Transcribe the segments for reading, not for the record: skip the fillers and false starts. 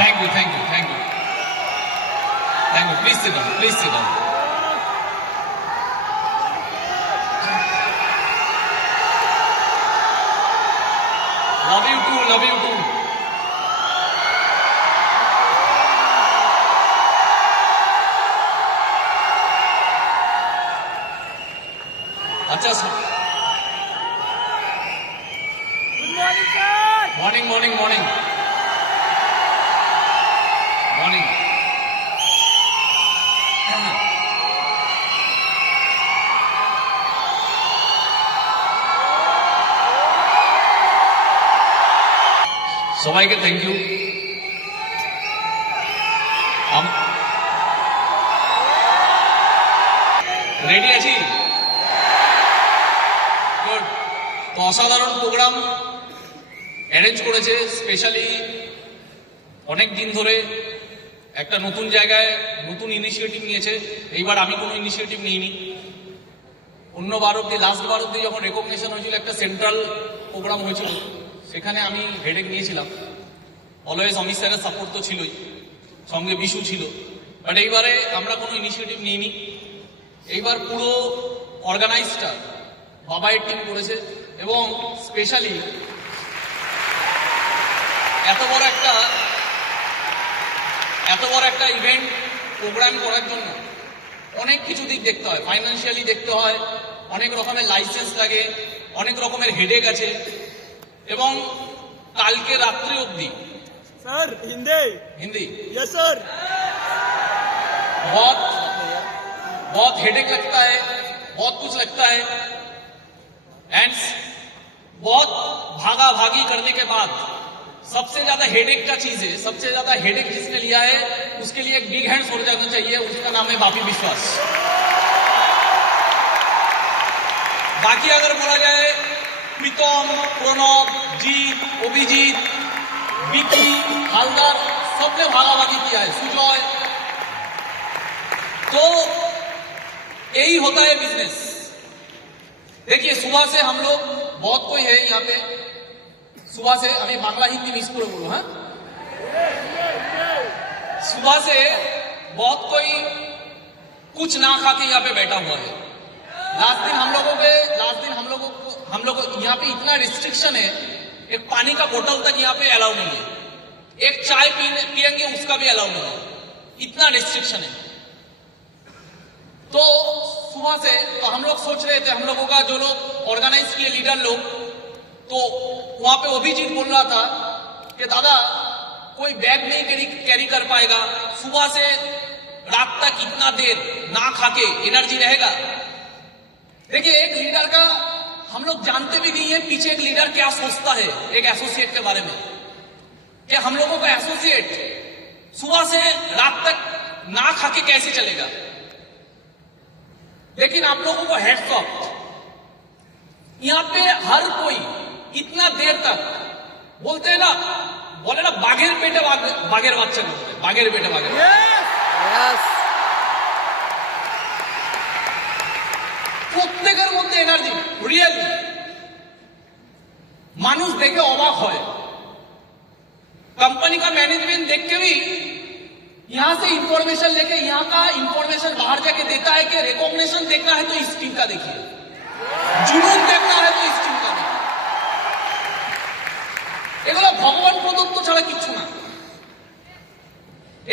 Thank you, thank you, thank you. Thank you. Please sit down, please sit down. Love you too, love you too. अच्छा sir good morning sir morning morning morning morning সবাইকে thank you. Ready আছি? Good. তো অসাধারণ programme arrange করেছে, specially অনেক দিন ধরে একটা নতুন জায়গায় নতুন ইনিশিয়েটিভ নিয়েছে। এইবার আমি কোনো ইনিশিয়েটিভ নিইনি। অন্য বার অব্দি, লাস্ট বার অব্দি যখন রেকগনিশন হয়েছিল, একটা সেন্ট্রাল প্রোগ্রাম হয়েছিল, সেখানে আমি হেডেক নিয়েছিলাম। অলওয়েজ অমিত স্যারের সাপোর্ট তো ছিলই, সঙ্গে বিশু ছিল। বাট এইবারে আমরা কোনো ইনিশিয়েটিভ নিইনি। এইবার পুরো অর্গানাইজটা বাবাইয়ের টিম করেছে, এবং স্পেশালি এত বড় একটা ইভেন্ট প্রোগ্রাম করার জন্য অনেক কিছু দিক দেখতে হয়। ফাইন্যান্সিয়ালি দেখতে হয়, অনেক রকমের লাইসেন্স লাগে, অনেক রকমের হেডেক আছে। এবং কালকে রাত্রি অবধি सर हिंदी यस सर बहुत हेडेक लगता है, बहुत कुछ लगता है, एंड बहुत भागा भागी करने के बाद सबसे ज्यादा हेडेक का चीज है, सबसे ज्यादा हेडेक जिसने लिया है उसके लिए एक बिग हैंड्स हो जाना चाहिए। उसका नाम है बापी विश्वास। बाकी अगर बोला जाए, प्रीतम, प्रणब, जीत, अभिजीत, विकी, हालदार, सबने भागाभागी किया है, सुजॉय। तो यही होता है बिजनेस। देखिए, सुबह से हम लोग, बहुत कोई है यहाँ पे, सुबह से, अभी बांग्ला हिंदी मिक्स করে বলবো, হ্যাঁ, सुबह से बहुत कोई कुछ ना खा के यहाँ पे बैठा हुआ है। लास्ट दिन हम लोगों को यहाँ पे इतना रिस्ट्रिक्शन है, एक पानी का बोतल तक यहाँ पे अलाउ नहीं है, एक चाय पियेंगे उसका भी अलाउ नहीं है, इतना रिस्ट्रिक्शन है। तो सुबह से तो हम लोग सोच रहे थे, हम लोगों का जो लोग ऑर्गेनाइज किए लीडर लोग, तो वहां पे अभिजीत बोल रहा था कि दादा कोई बैग नहीं कैरी कर पाएगा, सुबह से रात तक इतना देर ना खा के एनर्जी रहेगा। देखिए, एक लीडर का हम लोग जानते भी नहीं है पीछे एक लीडर क्या सोचता है एक एसोसिएट के बारे में, कि हम लोगों का एसोसिएट सुबह से रात तक ना खा के कैसे चलेगा। लेकिन आप लोगों को हेड्स ऑफ, यहां पे हर कोई इतना देर तक बोलते हैं ना, बोले ना, बाघेर पेटे बाघेर बाচ্চা बोलते हैं, बाघेर पेटे बाघेर। প্রত্যেকের মধ্যে এনার্জি, রিয়েলি মানুষ দেখে অবাক হয়। कंपनी का मैनेजमेंट देख के भी यहां से इंफॉर्मेशन लेके यहाँ का इंफॉर्मेशन बाहर जाके देता है कि रिकॉग्निशन देखना है तो इस टीम का देखिए, जुनून देखना है तो इस टीम का देखिए। এগুলো ভগবান প্রদত্ত ছাড়া কিচ্ছু না।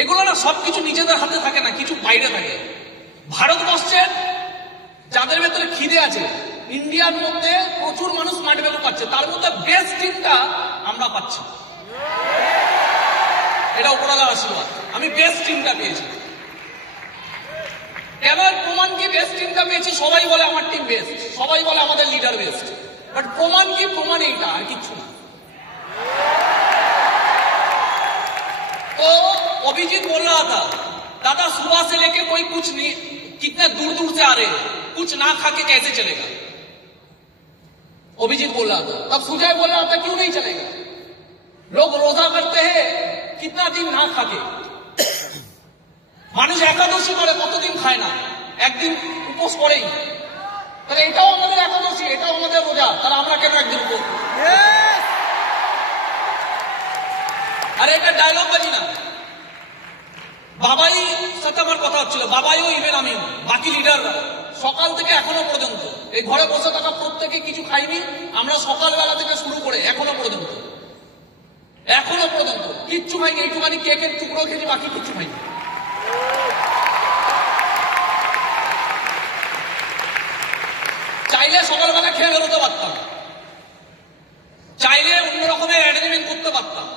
এগুলো না সবকিছু নিজেদের হাতে থাকে না, কিছু বাইরে থাকে। ভারতবর্ষের যাদের ভেতরে খিদে আছে, ইন্ডিয়ার মধ্যে প্রচুর মানুষ স্মার্ট ভ্যালু পাচ্ছে, তার মধ্যে বেস্ট টিমটা আমরা পাচ্ছি। এটা উপরওয়ালার আশীর্বাদ, আমি বেস্ট টিমটা পেয়েছি। কেন প্রমাণ কি বেস্ট টিমটা পেয়েছি? সবাই বলে আমার টিম বেস্ট, সবাই বলে আমাদের লিডার বেস্ট, বাট প্রমাণ কি? প্রমাণ এইটা, আর কিচ্ছু না। तो अभिजीत बोल रहा था, दादा सुबह से लेके कोई कुछ नहीं, कितने दूर दूर से आ रहे हैं, कुछ ना खा के कैसे चलेगा? अभिजीत बोल रहा था। तब सुजय बोल रहा था, क्यों नहीं चलेगा? लोग रोजा करते हैं कितना दिन ना खा के, মানুষ একাদশী করে কতদিন খায় না, একদিন উপোস করেই। তাহলে এটাও আমাদের একাদশী, এটাও আমাদের রোজা, তাহলে আমরা কেন একদিন উপোস? আর আরে এটা ডায়লগ বাজি না, বাবাই সাথে আমার কথা হচ্ছিল, বাবাইও ইভেন আমিও, বাকি লিডাররা সকাল থেকে এখনো পর্যন্ত এই ঘরে বসে থাকা প্রত্যেকে কিছু খাইনি আমরা, সকালবেলা থেকে শুরু করে এখনো পর্যন্ত কিচ্ছু খাইনি। একটুখানি কেকের টুকরো খেয়েছি, বাকি কিচ্ছু খাইনি। চাইলে সকালবেলা খেয়ে বেরোতে পারতাম, চাইলে অন্য রকমের অ্যারেঞ্জমেন্ট করতে পারতাম,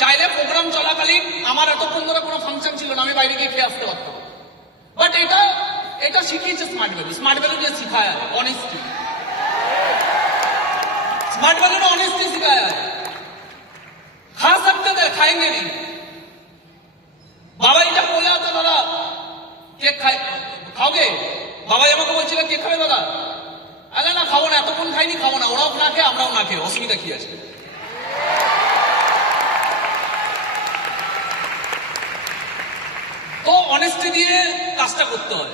চাইলে প্রোগ্রাম চলাকালীন আমার এতক্ষণ ধরে কোনো ফাংশন ছিল না, আমি বাইরে গিয়ে খেয়ে আসতে পারতাম। বাট এটা শিখিয়েছে স্মার্ট ভ্যালু। स्मार्ट वैल्यू ने सिखाया है ऑनेस्टी, स्मार्ट वैल्यू ने ऑनेस्टी सिखाया है। खा सकते थे, खाएंगे नहीं। বাবা এটা বলে আছে, দাদা কেক খাওগে? বাবাই আমাকে বলছিল কেক খাবে দাদা? আরে না খাবো না, এতক্ষণ খাইনি, খাবো না। ওরাও না খেয়ে আমরাও না খেয়ে, অসুবিধা কি আছে? তো অনেস্টি দিয়ে কাজটা করতে হয়।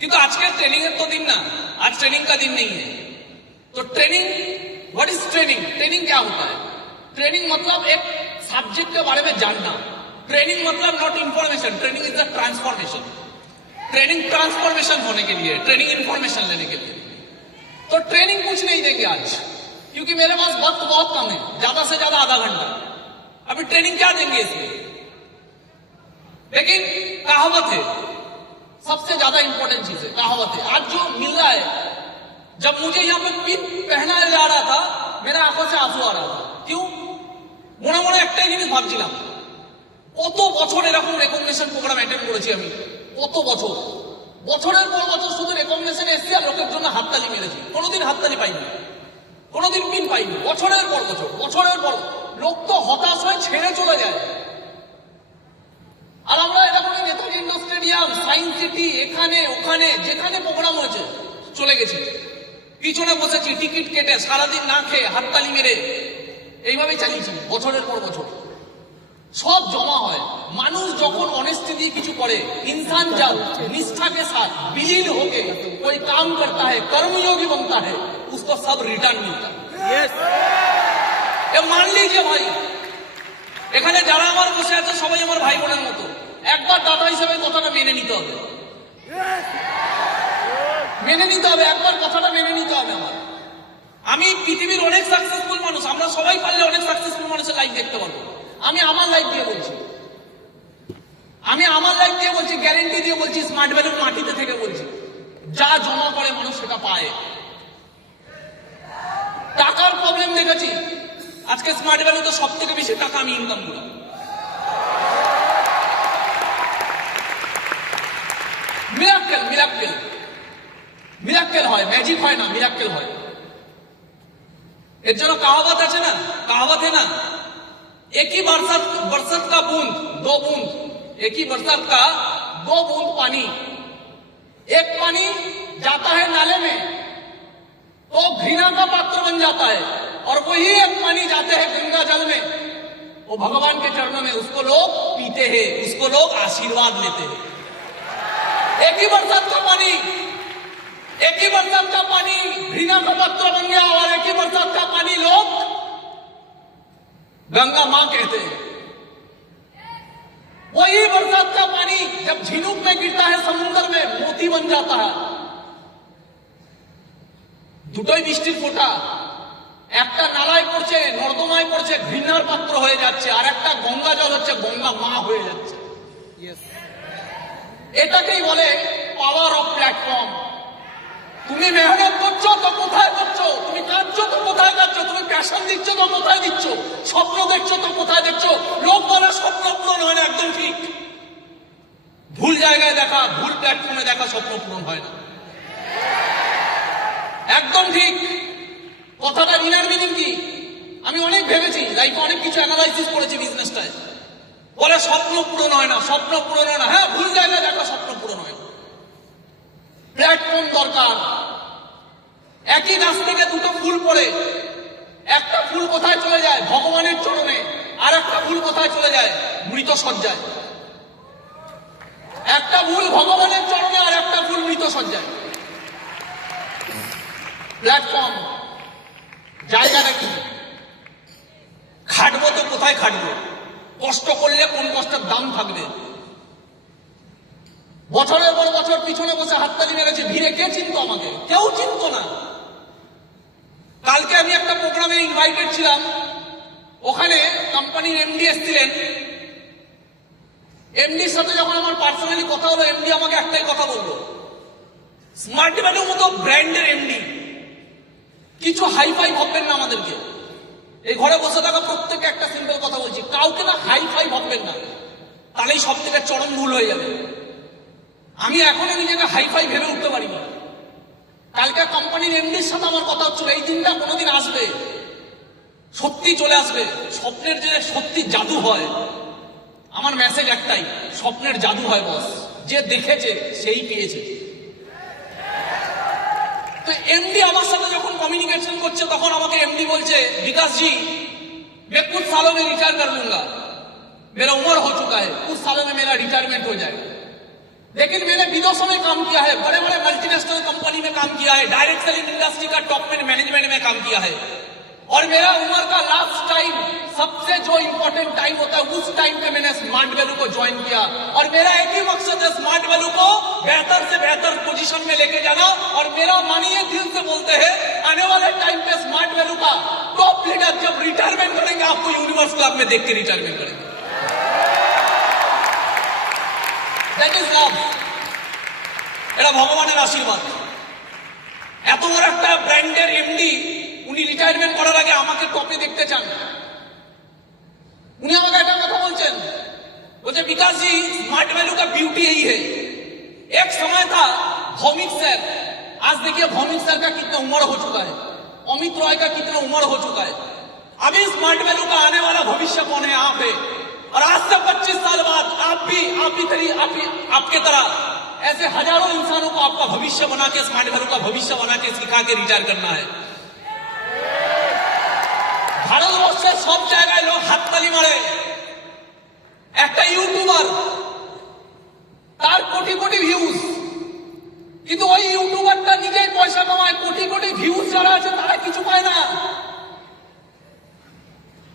কিন্তু আজকে ट्रेनिंग এর তো দিন না, आज ट्रेनिंग का दिन नहीं है। तो training, what is training? Training क्या होता है? ट्रेनिंग मतलब एक सब्जेक्ट के बारे में जानना। ट्रेनिंग मतलब not information, training is a transformation. Training transformation होने के लिए, ट्रेनिंग इंफॉर्मेशन लेने के लिए। तो ट्रेनिंग कुछ नहीं देंगे आज, क्योंकि मेरे पास वक्त बहुत कम है, ज्यादा से ज्यादा आधा घंटा। अभी ट्रेनिंग क्या देंगे इसमें? लेकिन कहावत है, सबसे ज्यादा इंपॉर्टेंट चीज है कहावत है। आज जो मिल रहा है, जब मुझे यहाँ पे पिन पहनाया जा रहा था, मेरा आंखों से आंसू आ रहा था। क्यों? মনে মনে একটাই জিনিস ভাবছিলাম, কত বছর এরকম রেকগনিশন প্রোগ্রাম অ্যাটেন্ড করেছি আমি, কত বছর, বছরের পর বছর শুধু রেকগনিশনে এসেছি আর লোকের জন্য হাততালি মেরেছি। কোনোদিন হাততালি পাইনি, কোনোদিন পিন পাইনি। বছরের পর লোক তো হতাশ হয়ে ছেড়ে চলে যায়। আর আমরা এরকম Netaji indoor stadium, science city, এখানে ওখানে যেখানে প্রোগ্রাম হয়েছে চলে গেছি, পিছনে বসেছি টিকিট কেটে, সারাদিন না খেয়ে হাততালি মেরে এইভাবেই চালিয়েছি বছরের পর বছর। সব জমা হয়। মানুষ যখন অনেস্টি দিয়ে কিছু করে, इंसान जब निष्ठा के साथ विलीन होके कोई काम करता है, कर्मयोगी बनता है, उसको सब रिटर्न मिलता है। ये मान लीजिए भाई, এখানে যারা আমার বসে আছে সবাই আমার ভাই বোনের মতো। একবার দাদা হিসেবে কথাটা মেনে নিতে হবে, একবার কথাটা মেনে নিতে হবে আমার। আমি পৃথিবীর অনেক সাকসেসফুল মানুষ, আমরা সবাই পারলে অনেক সাকসেসফুল মানুষের লাইফ দেখতে পারবো। আমি আমার লাইফ দিয়ে বলছি, গ্যারেন্টি দিয়ে বলছি, স্মার্ট ভ্যালুর মাটিতে থেকে বলছি, যা জমা করে মানুষ সেটা পায়। টাকার প্রবলেম দেখেছি, আজকে স্মার্ট ভ্যালু তো সব থেকে বেশি টাকা আমি ইনকাম করি। মিরাক্কেল হয়, ম্যাজিক হয় না, মিরাক্কেল হয়। এর জন্য কাহাবত আছে না, কাহাবত है ना, एक ही बरसात का बूंद, दो बूंद, एक ही बरसात का दो बूंद पानी, एक पानी जाता है नाले में तो घृणा का पात्र बन जाता है, और वही एक पानी जाते हैं गंगा जल में, वो भगवान के चरणों में, उसको लोग पीते हैं, उसको लोग आशीर्वाद लेते हैं। एक ही बरसात का पानी घृणा का पात्र बन गया, और एक ही बरसात का पानी लोग गंगा मां कहते हैं। वही बरसात का पानी जब झिनुक में गिरता है समुद्र में, मोती बन जाता है। দুটোই বৃষ্টির ফোঁটা, একটা নালায় পড়ছে, নর্দমায় পড়ছে, ঘৃণার পাত্র হয়ে যাচ্ছে, আর একটা গঙ্গা জল হচ্ছে, গঙ্গা মা হয়ে যাচ্ছে। এটাকেই বলে পাওয়ার অফ প্ল্যাটফর্ম। তুমি মেহনত করছো তো কোথায় করছো, তুমি কাঁদছো তো কোথায় কাঁদছো, তুমি প্যাশন দিচ্ছ তো কোথায় দিচ্ছ, স্বপ্ন দেখছো তো কোথায় দেখছো। লোক বলে স্বপ্ন পূরণ হয় না, একদম ঠিক। ভুল জায়গায় দেখা, ভুল প্ল্যাটফর্মে দেখা স্বপ্ন পূরণ হয় না, একদম ঠিক। কথাটা ইনার মিনিং কি? আমি অনেক ভেবেছি, লাইফে অনেক কিছু অ্যানালাইসিস করেছি বিজনেসটায়। বলে স্বপ্ন পূরণ হয় না, স্বপ্ন পূরণ হয় না। হ্যাঁ, ভুল জায়গায় দেখা স্বপ্ন পূরণ হয় না। প্ল্যাটফর্ম দরকার। একই গাছ থেকে দুটো ফুল পড়ে, একটা ফুল কোথায় চলে যায়? ভগবানের চরণে। আর একটা ফুল কোথায় চলে যায়? মৃত সজ্জায়। একটা ফুল ভগবানের চরণে, আর একটা ফুল মৃত সজ্জায়। প্ল্যাটফর্ম জায়গাটা কি? খাটবো তো কোথায় খাটবো? কষ্ট করলে কোন কষ্টের দাম থাকবে। বছরের পর বছর পিছনে বসে হাততালি মেরেছে, ভিড়ে কে চিনতো আমাকে? কেউ চিনতো না। কালকে আমি একটা প্রোগ্রামে ইনভাইটেড ছিলাম, ওখানে কোম্পানির এমডি এসেছিলেন। এমডির সাথে যখন আমার পার্সোনালি কথা হলো, এমডি আমাকে একটাই কথা বললো, স্মার্ট ভ্যালুর মতো ব্র্যান্ডের এমডি, কিছু হাইফাই ভাববেন না আমাদেরকে। এই ঘরে বসে থাকা প্রত্যেককে একটা সিম্পল কথা বলছি, কাউকে না হাইফাই ভাববেন না, তাহলেই সব থেকে চরম ভুল হয়ে যাবে। আমি এখনো নিজেকে হাইফাই ভেবে উঠতে পারি না। কালকে কোম্পানির এমডির সাথে আমার কথা হচ্ছিল, এই দিনটা কোনোদিন আসবে, সত্যি চলে আসবে। স্বপ্নের যে সত্যি জাদু হয়, আমার মেসেজ একটাই, স্বপ্নের জাদু হয় বস, যে দেখেছে সেই পেয়েছে। তো এমডি আমার সাথে যখন কমিউনিকেশন করছে, তখন আমাকে এমডি বলছে, विकास जी मैं कुछ सालों में रिटायर कर लूंगा, मेरा उम्र हो चुका है, कुछ सालों में मेरा रिटायरमेंट हो जाएगा, लेकिन मैंने विदेशों में काम किया है, बड़े बड़े मल्टीनेशनल कंपनी में काम किया है, डायरेक्ट सेलिंग इंडस्ट्री का टॉप मैनेजमेंट में काम किया है, और मेरा उम्र का लास्ट टाइम, सबसे जो इंपॉर्टेंट टाइम होता है, उस टाइम पे मैंने स्मार्ट वैल्यू को ज्वाइन किया, और मेरा एक ही मकसद है, स्मार्ट वैल्यू को बेहतर से बेहतर पोजीशन में लेके जाना। और मेरा मानिए, दिल से बोलते हैं, आने वाले टाइम पे स्मार्ट वैल्यू का टॉप लीडर जब रिटायरमेंट करेंगे, आपको यूनिवर्स क्लब में देख के रिटायरमेंट करेंगे। That is love. এটা ভগবানের আশীর্বাদ। এত বড় একটা ব্র্যান্ডের এমডি, উনি রিটায়ারমেন্ট করার আগে আমাকে টপে দেখতে চান। उन्हें আমাকে একটা কথা বলছেন, বলছে विकास जी स्मार्ट वैल्यू का ब्यूटी यही है, एक समय था भौमिक सर, आज देखिए भौमिक सर का कितना उम्र हो चुका है, अमित रॉय का कितना उम्र हो चुका है, अभी स्मार्ट वैल्यू का आने वाला भविष्य कौन है? आप है। और आज से 25 साल बाद आपके तरह ऐसे हजारों इंसानों को आपका भविष्य बना के, स्मार्ट वैल्यू का भविष्य बना के सिखा के रिटायर करना है। ভারতবর্ষের সব জায়গায় লোক হাততালি মারে। একটা ইউটিউবার, তার কোটি কোটি ভিউজ, কিন্তু ওই ইউটিউবারটা নিজেই পয়সা কামায়, কোটি কোটি ভিউজ যারা আছে তারা কিছু পায় না।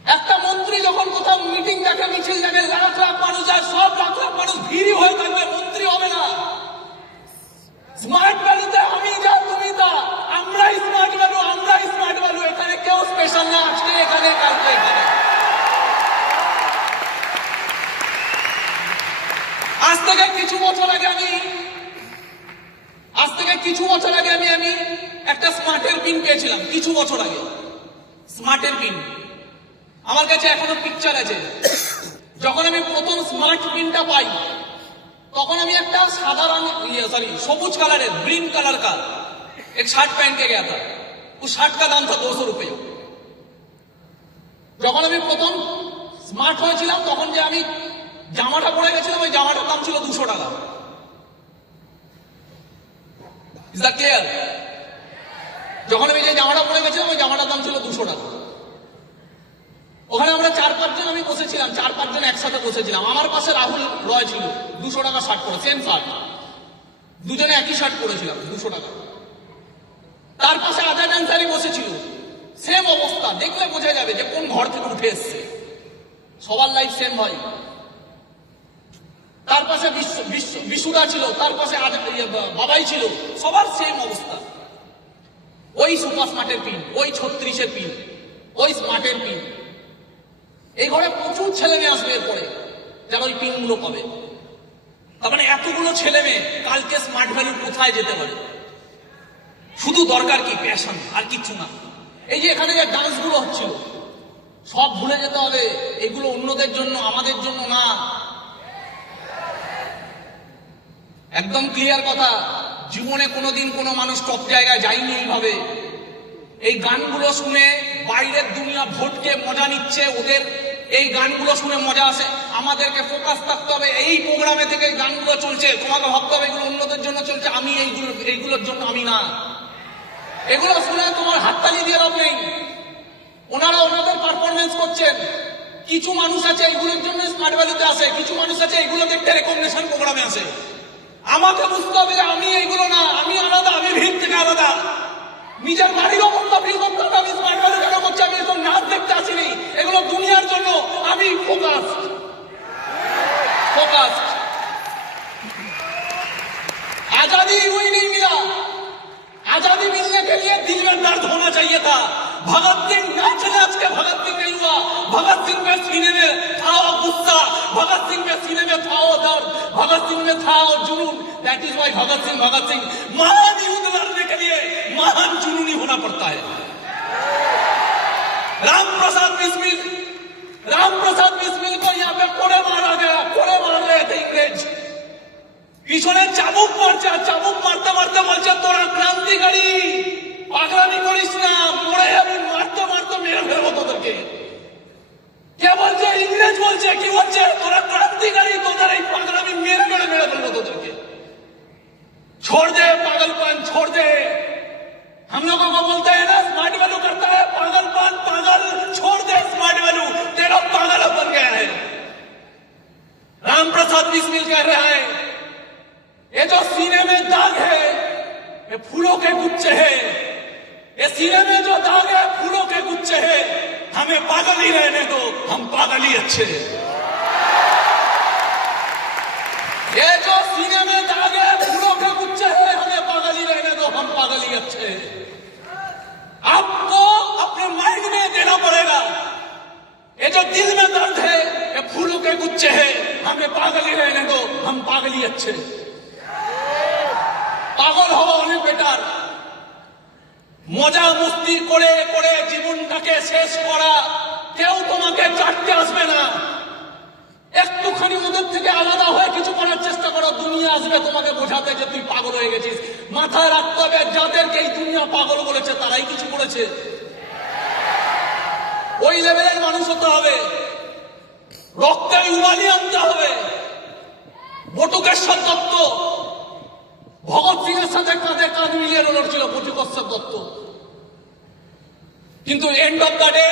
একটা মন্ত্রী যখন কোথাও মিটিং দেখে, মিছিল দেখে, লাখ লাখ মানুষ যায়, সব লাখ লাখ মানুষ ভিড়ই হয়ে থাকবে, মন্ত্রী হবে না। স্মার্ট ভ্যালুতে আমি যা তুমি তা, আমরাই স্মার্ট ভ্যালু, আমরাই স্মার্ট ভ্যালু, এখানে কেউ স্পেশাল না, আজকে এখানে কালকে এখানে। আজ থেকে কিছু বছর আগে আমি একটা স্মার্টের পিন পেয়েছিলাম, কিছু বছর আগে স্মার্টের পিন আমার কাছে এখনো পিকচার আছে। যখন আমি প্রথম স্মার্ট পিনটা পাই, তখন আমি একটা সাধারণ সবুজ कलर ग्रीन कलर का एक शर्ट पहन के गया था, उस शर्ट का दाम था 200 रुपये। যখন আমি প্রথম স্মার্ট হয়েছিলাম, তখন যে আমি জামাটা পরে গেছিলাম, ওই জামাটার দাম ছিল 200 টাকা। Is that clear? যখন আমি যে জামাটা পরে গেছিলাম, ওই জামাটার দাম ছিল 200 টাকা। ওখানে আমরা 4-5 জন আমি বসেছিলাম, 4-5 জন একসাথে বসেছিলাম। আমার পাশে রাহুল রয় ছিল, 200 টাকা শার্ট পরে, সেম শার্ট, দুজনে একই শার্ট পরেছিলাম, 200 টাকা। তার পাশে আজা ডান্সারি বসেছিল, সেম অবস্থা, দেখলে বোঝা যাবে যে কোন ঘর থেকে উঠে এসছে, সবার লাইফ সেম হয়। তার পাশে বিশুদা ছিল, তার পাশে বাবাই ছিল, সবার সেম অবস্থা। ওই সুপার স্মার্টের পিন, ওই 36-এর পিন, ওই স্মার্টের পিন। এই ঘরে প্রচুর ছেলে মেয়ে আসবে এরপরে, যারা ওই পিনগুলো পাবে। তার মানে এতগুলো ছেলে মেয়ে কালকে স্মার্ট ভ্যালু কোথায় যেতে পারে? শুধু দরকার কি? প্যাশন, আর কিচ্ছু না। এই যে এখানে যে ডান্সগুলো হচ্ছিল, সব ভুলে যেতে হবে, এগুলো অন্যদের জন্য, আমাদের জন্য না। একদম ক্লিয়ার কথা, জীবনে কোনোদিন কোনো মানুষ টপ জায়গায় যায়নি এইভাবে। এই গানগুলো শুনে বাইরের দুনিয়া ভোটকে মজা নিচ্ছে, ওদের এই গানগুলো শুনে মজা আসে। আমাদেরকে ফোকাস থাকতে হবে, এই প্রোগ্রামে থেকে এই গানগুলো চলছে, তোমাকে ভাবতে হবে এগুলো অন্যদের জন্য চলছে, আমি এইগুলোর জন্য আমি না। এগুলো শুনে তোমার হাততালি দিয়ে লাভ নেই। ওনারা ওনাদের পারফরমেন্স করছেন। কিছু মানুষ আছে এইগুলোর জন্য স্মার্ট ভ্যালুতে আসে, কিছু মানুষ আছে এইগুলো দেখতে রেকগনিশন প্রোগ্রামে আসে। আমাকে বুঝতে হবে যে আমি এইগুলো না, আমি আলাদা, আমি ভিড় থেকে আলাদা। নিজের বাড়ির অবস্থা ফিল করতে হবে, আমি স্মার্ট ভ্যালু কেন করছি, আমি এসব নাচ দেখতে আসিনি, এগুলো দুনিয়ার জন্য। আমি ফোকাস। भगत सिंह नाच नाच के भगत सिंह नहीं हुआ। भगत सिंह में सीने में था वो गुस्सा, भगत सिंह में सीने में था वो दर्द, भगत सिंह में था वो जुनून। That is why Bhagat Singh महान युद्ध लड़ने के लिए महान जुनूनी होना पड़ता है। राम प्रसाद बिस्मिल को यहाँ पे कोड़े मारा गया, कोड़े मार रहे थे इंग्रेज। পিছনে চাবুক মারছে, আর চাবুক মারতে মারতে বলছে তোরা ক্রান্তিকারী, পাগলামি করিস না, মরে যাবি, মারতে মারতে মেরে ফেলবো তোদেরকে। কে বলছে? ইংরেজ বলছে। কি বলছে? তোরা ক্রান্তিকারী, তোদের এই পাগলামি মেরে মেরে মেরে ফেলবো তোদেরকে। छोड़ दे पागलपन, छोड़ दे। हम लोगों को बोलते हैं ना स्मार्ट वैल्यू करता है पागलपन, पागल छोड़ दे स्मार्ट वैल्यू, तेरा पागल बन गया है। राम प्रसाद बिस्मिल कह रहा है ये जो सीने में दाग है ये फूलों के गुच्छे है, ये सीने में जो दाग है फूलों के गुच्छे है, हमें पागल ही रहने दो, हम पागल ही अच्छे हैं। ये जो सीने में दाग है फूलों के गुच्छे है, हमें पागल ही रहने दो, हम पागल ही अच्छे हैं। आपको अपने माइंड में देना पड़ेगा ये जो दिल में दर्द है ये फूलों के गुच्छे है, हमें पागल ही रहने दो, हम पागल ही अच्छे। পাগল হওয়া অনেক বেটার। মজা মস্তি করে করে জীবনটাকে শেষ করা, কেউ তোমাকে চাটতে আসবে না। একটুখানি ওদের থেকে আলাদা হয়ে কিছু করার চেষ্টা করো, দুনিয়া আসবে তোমাকে বোঝাতে যে তুই পাগল হয়ে গেছিস। মাথায় রাখতে হবে যাদেরকে এই দুনিয়া পাগল বলেছে তারাই কিছু করেছে। ওই লেভেলের মানুষ হতে হবে, রক্তে উবালি আনতে হবে। বটুকেশ্বর দত্ত ভগৎ সিং এর সাথে কাঁধে কাঁধ মিলিয়ে লড়ছিল বটুকেশ্বর দত্ত, কিন্তু end of the day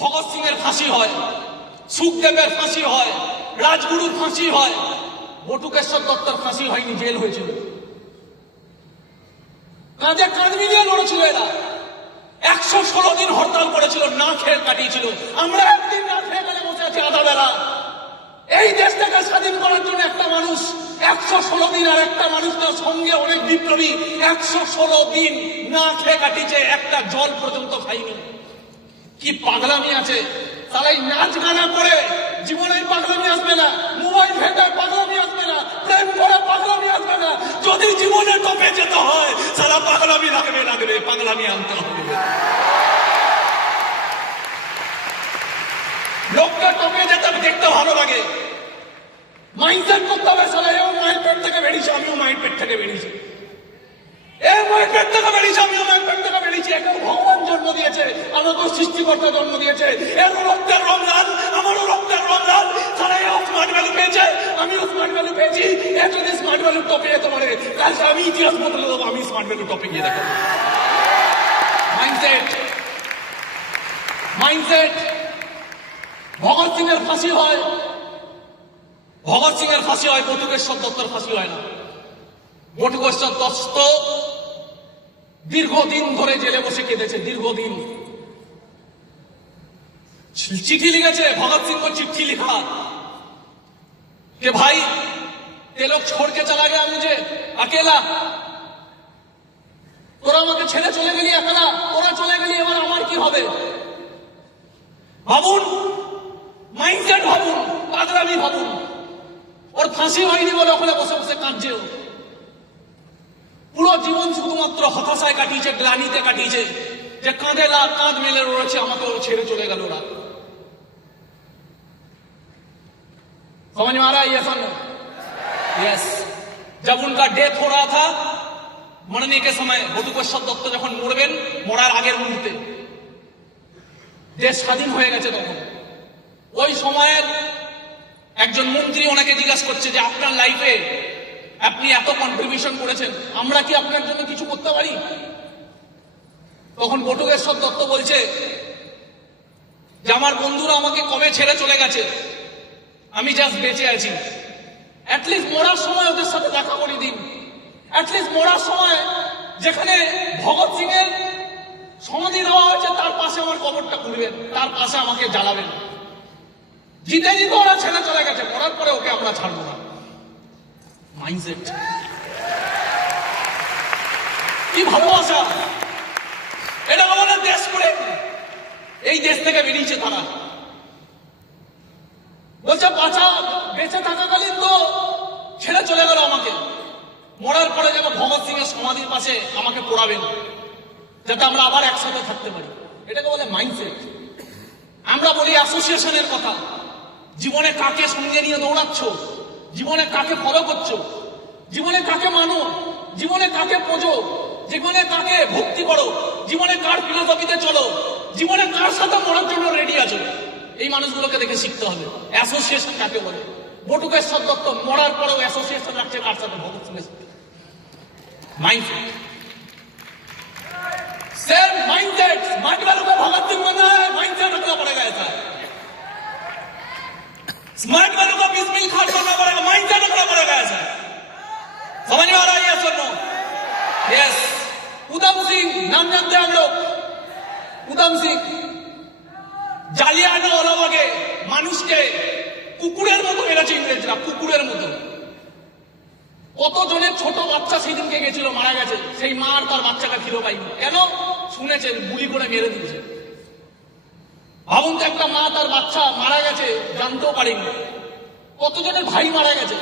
Bhagat Singh এর ফাঁসি হয়, সুখদেবের ফাঁসি হয়, রাজগুরুর ফাঁসি হয়, বটুকেশ্বর দত্তর ফাঁসি হয়নি, জেল হয়েছিল। কাঁধে কাঁধ মিলিয়ে লড়েছিল এরা। 116 দিন হরতাল করেছিল, না খেয়ে কাটিয়েছিল। আমরা একদিন না খেয়ে গেলে বসে আছি আধা বেলা। এই দেশটাকে স্বাধীন করার জন্য একটা মানুষ 116 দিন, আর একটা মানুষ তার সঙ্গে অনেক বিপ্লবী 116 দিন না খেয়ে কাটিয়েছে, একটা জল পর্যন্ত খাইনি। কি পাগলামি আছে! তারাই নাচ গানা করে জীবনে পাগলামি আসবে না, মোবাইল ঘেঁটে পাগলামি আসবে না, প্রেম করে পাগলামি আসবে না। যদি জীবনে টপে যেতে হয় সারা পাগলামি লাগবে, পাগলামি আনতে হবে। লোককে টপে যেতে দেখতে ভালো লাগে, মাইন্ডসেট করতে হবে সারা এও মায়ের পেট থেকে বেরিয়েছে, আমিও মায়ের পেট থেকে বেরিয়েছি। এ মায়ের পেট থেকে বেরিয়েছে, আমিও মায়ের পেট থেকে বেরিয়েছি। একে ভগবান জন্ম দিয়েছে, আমাকেও সৃষ্টিকর্তা জন্ম দিয়েছে। এর রক্তের রমজান, আমারও রক্তের রমজান। সারা এও স্মার্ট ভ্যালু পেয়েছে, আমিও স্মার্ট ভ্যালু পেয়েছি। এ যদি স্মার্ট ভ্যালু টপে যেতে পারে কালকে আমি ইতিহাস বদলে দেবো, আমি স্মার্ট ভ্যালু টপে গিয়ে দেখাবো। Mindset, mindset. ভগৎ সিং এর ফাঁসি হয়, ভগৎ সিং এর ফাঁসি হয়, বটুকেশ্বর দত্তর ফাঁসি হয় না। বটুকেশ্বর দত্ত দীর্ঘদিন ধরে জেলে বসে কেঁদেছে, দীর্ঘদিন। চিঠি লিখেছে, ভগৎ সিং को चिट्ठी लिखा कि भाई ये लोग छोड़ के चला गया मुझे अकेला, তোরা আমাকে ছেড়ে চলে গেলি একেলা, তোরা চলে গেলি, এবার আমার কি হবে? ভাবুন, মাইন্ডসেট ভাবুন, পাগলামি ভাবুন। ওর ফাঁসি হয়নি বলে ওখানে বসে বসে কাঁদছে। পুরো জীবন শুধুমাত্র হতাশায় কাটিয়েছে, গ্লানিতে কাটিয়েছে, যে কাঁধে কাঁধ মেলে রয়েছে, আমাকে ও ছেড়ে চলে গেল ওরা। समझ में आ रहा है ये सन? यस। जब उनका डेथ हो रहा था, मरने के समय, বটুকেশ্বর দত্ত যখন মরবেন, মরার আগের মুহূর্তে দেশ স্বাধীন হয়ে গেছে, তখন ওই সময়ের একজন মন্ত্রী ওনাকে জিজ্ঞাসা করছে যে আপনার লাইফে আপনি এত কন্ট্রিবিউশন করেছেন, আমরা কি আপনার জন্য কিছু করতে পারি? তখন বটুকেশ্বর দত্ত বলছে যে আমার বন্ধুরা আমাকে কবে ছেড়ে চলে গেছে, আমি জাস্ট বেঁচে আছি। অ্যাটলিস্ট মরার সময় ওদের সাথে দেখা করে দিন। অ্যাটলিস্ট মরার সময় যেখানে ভগৎ সিং এর সমাধি দেওয়া হয়েছে তার পাশে আমার কবরটা খুলবেন, তার পাশে আমাকে জ্বালাবেন। জিতে জিতে ওরা ছেড়ে চলে গেছে, মরার পরে ওকে আমরা ছাড়বো না। মাইন্ডসেট, কি ভালোবাসা! এটা আমাদের দেশ প্রেম। এই দেশ থেকে বেরিয়েছে তারা। বলছে বাঁচা, বেঁচে থাকাকালীন তো ছেড়ে চলে গেল আমাকে, মরার পরে যেন ভগৎ সিং এর সমাধির পাশে আমাকে পোড়াবেন, যাতে আমরা আবার একসাথে থাকতে পারি। এটাকে বলে মাইন্ডসেট। আমরা বলি অ্যাসোসিয়েশনের কথা। জীবনে কাকে সঙ্গে নিয়ে দৌড়াচ্ছ, জীবনে কাকে ফলো করছো, জীবনে কাকে মানো, জীবনে কাকে পোজো, জীবনে কাকে ভক্তি করো, জীবনে কার ফিলোসফিতে চলো, জীবনে কার সাথে মরার জন্য রেডি আছো, এই মানুষগুলোকে দেখে শিখতে হবে। অ্যাসোসিয়েশন কাকে বলে? বটুকেশ্বর দত্ত মরার পরেও অ্যাসোসিয়েশন রাখছে কার সাথে? ভগৎ সিংয়ের সাথে। Mindset, same mindset. स्मार्ट वालों को भगत सिंह बनना है, माइंडसेट रखना पड़ेगा ऐसा। स्मार्ट वालों को बिस्मिल खान बनना पड़ेगा, माइंडसेट रखना पड़ेगा ऐसा। समझ में आ रहा है? यस और नो? यस। उधम सिंह नाम जानते हैं हम लोग? उधम सिंह জালিয়ানওয়ালাবাগে মানুষকে কুকুরের মতো মেরেছে ইংরেজরা, কুকুরের মতো। কতজনের ছোট বাচ্চা সেদিনকে গেছিল, মারা গেছে, সেই মা আর তার বাচ্চাটা ফিরে পাইনি। কেন? শুনেছে গুলি করে মেরে দিয়েছে। ভাবুন তো, একটা মা তার বাচ্চা মারা গেছে, জানতেও পারেনি। কতজনের ভাই মারা গেছে,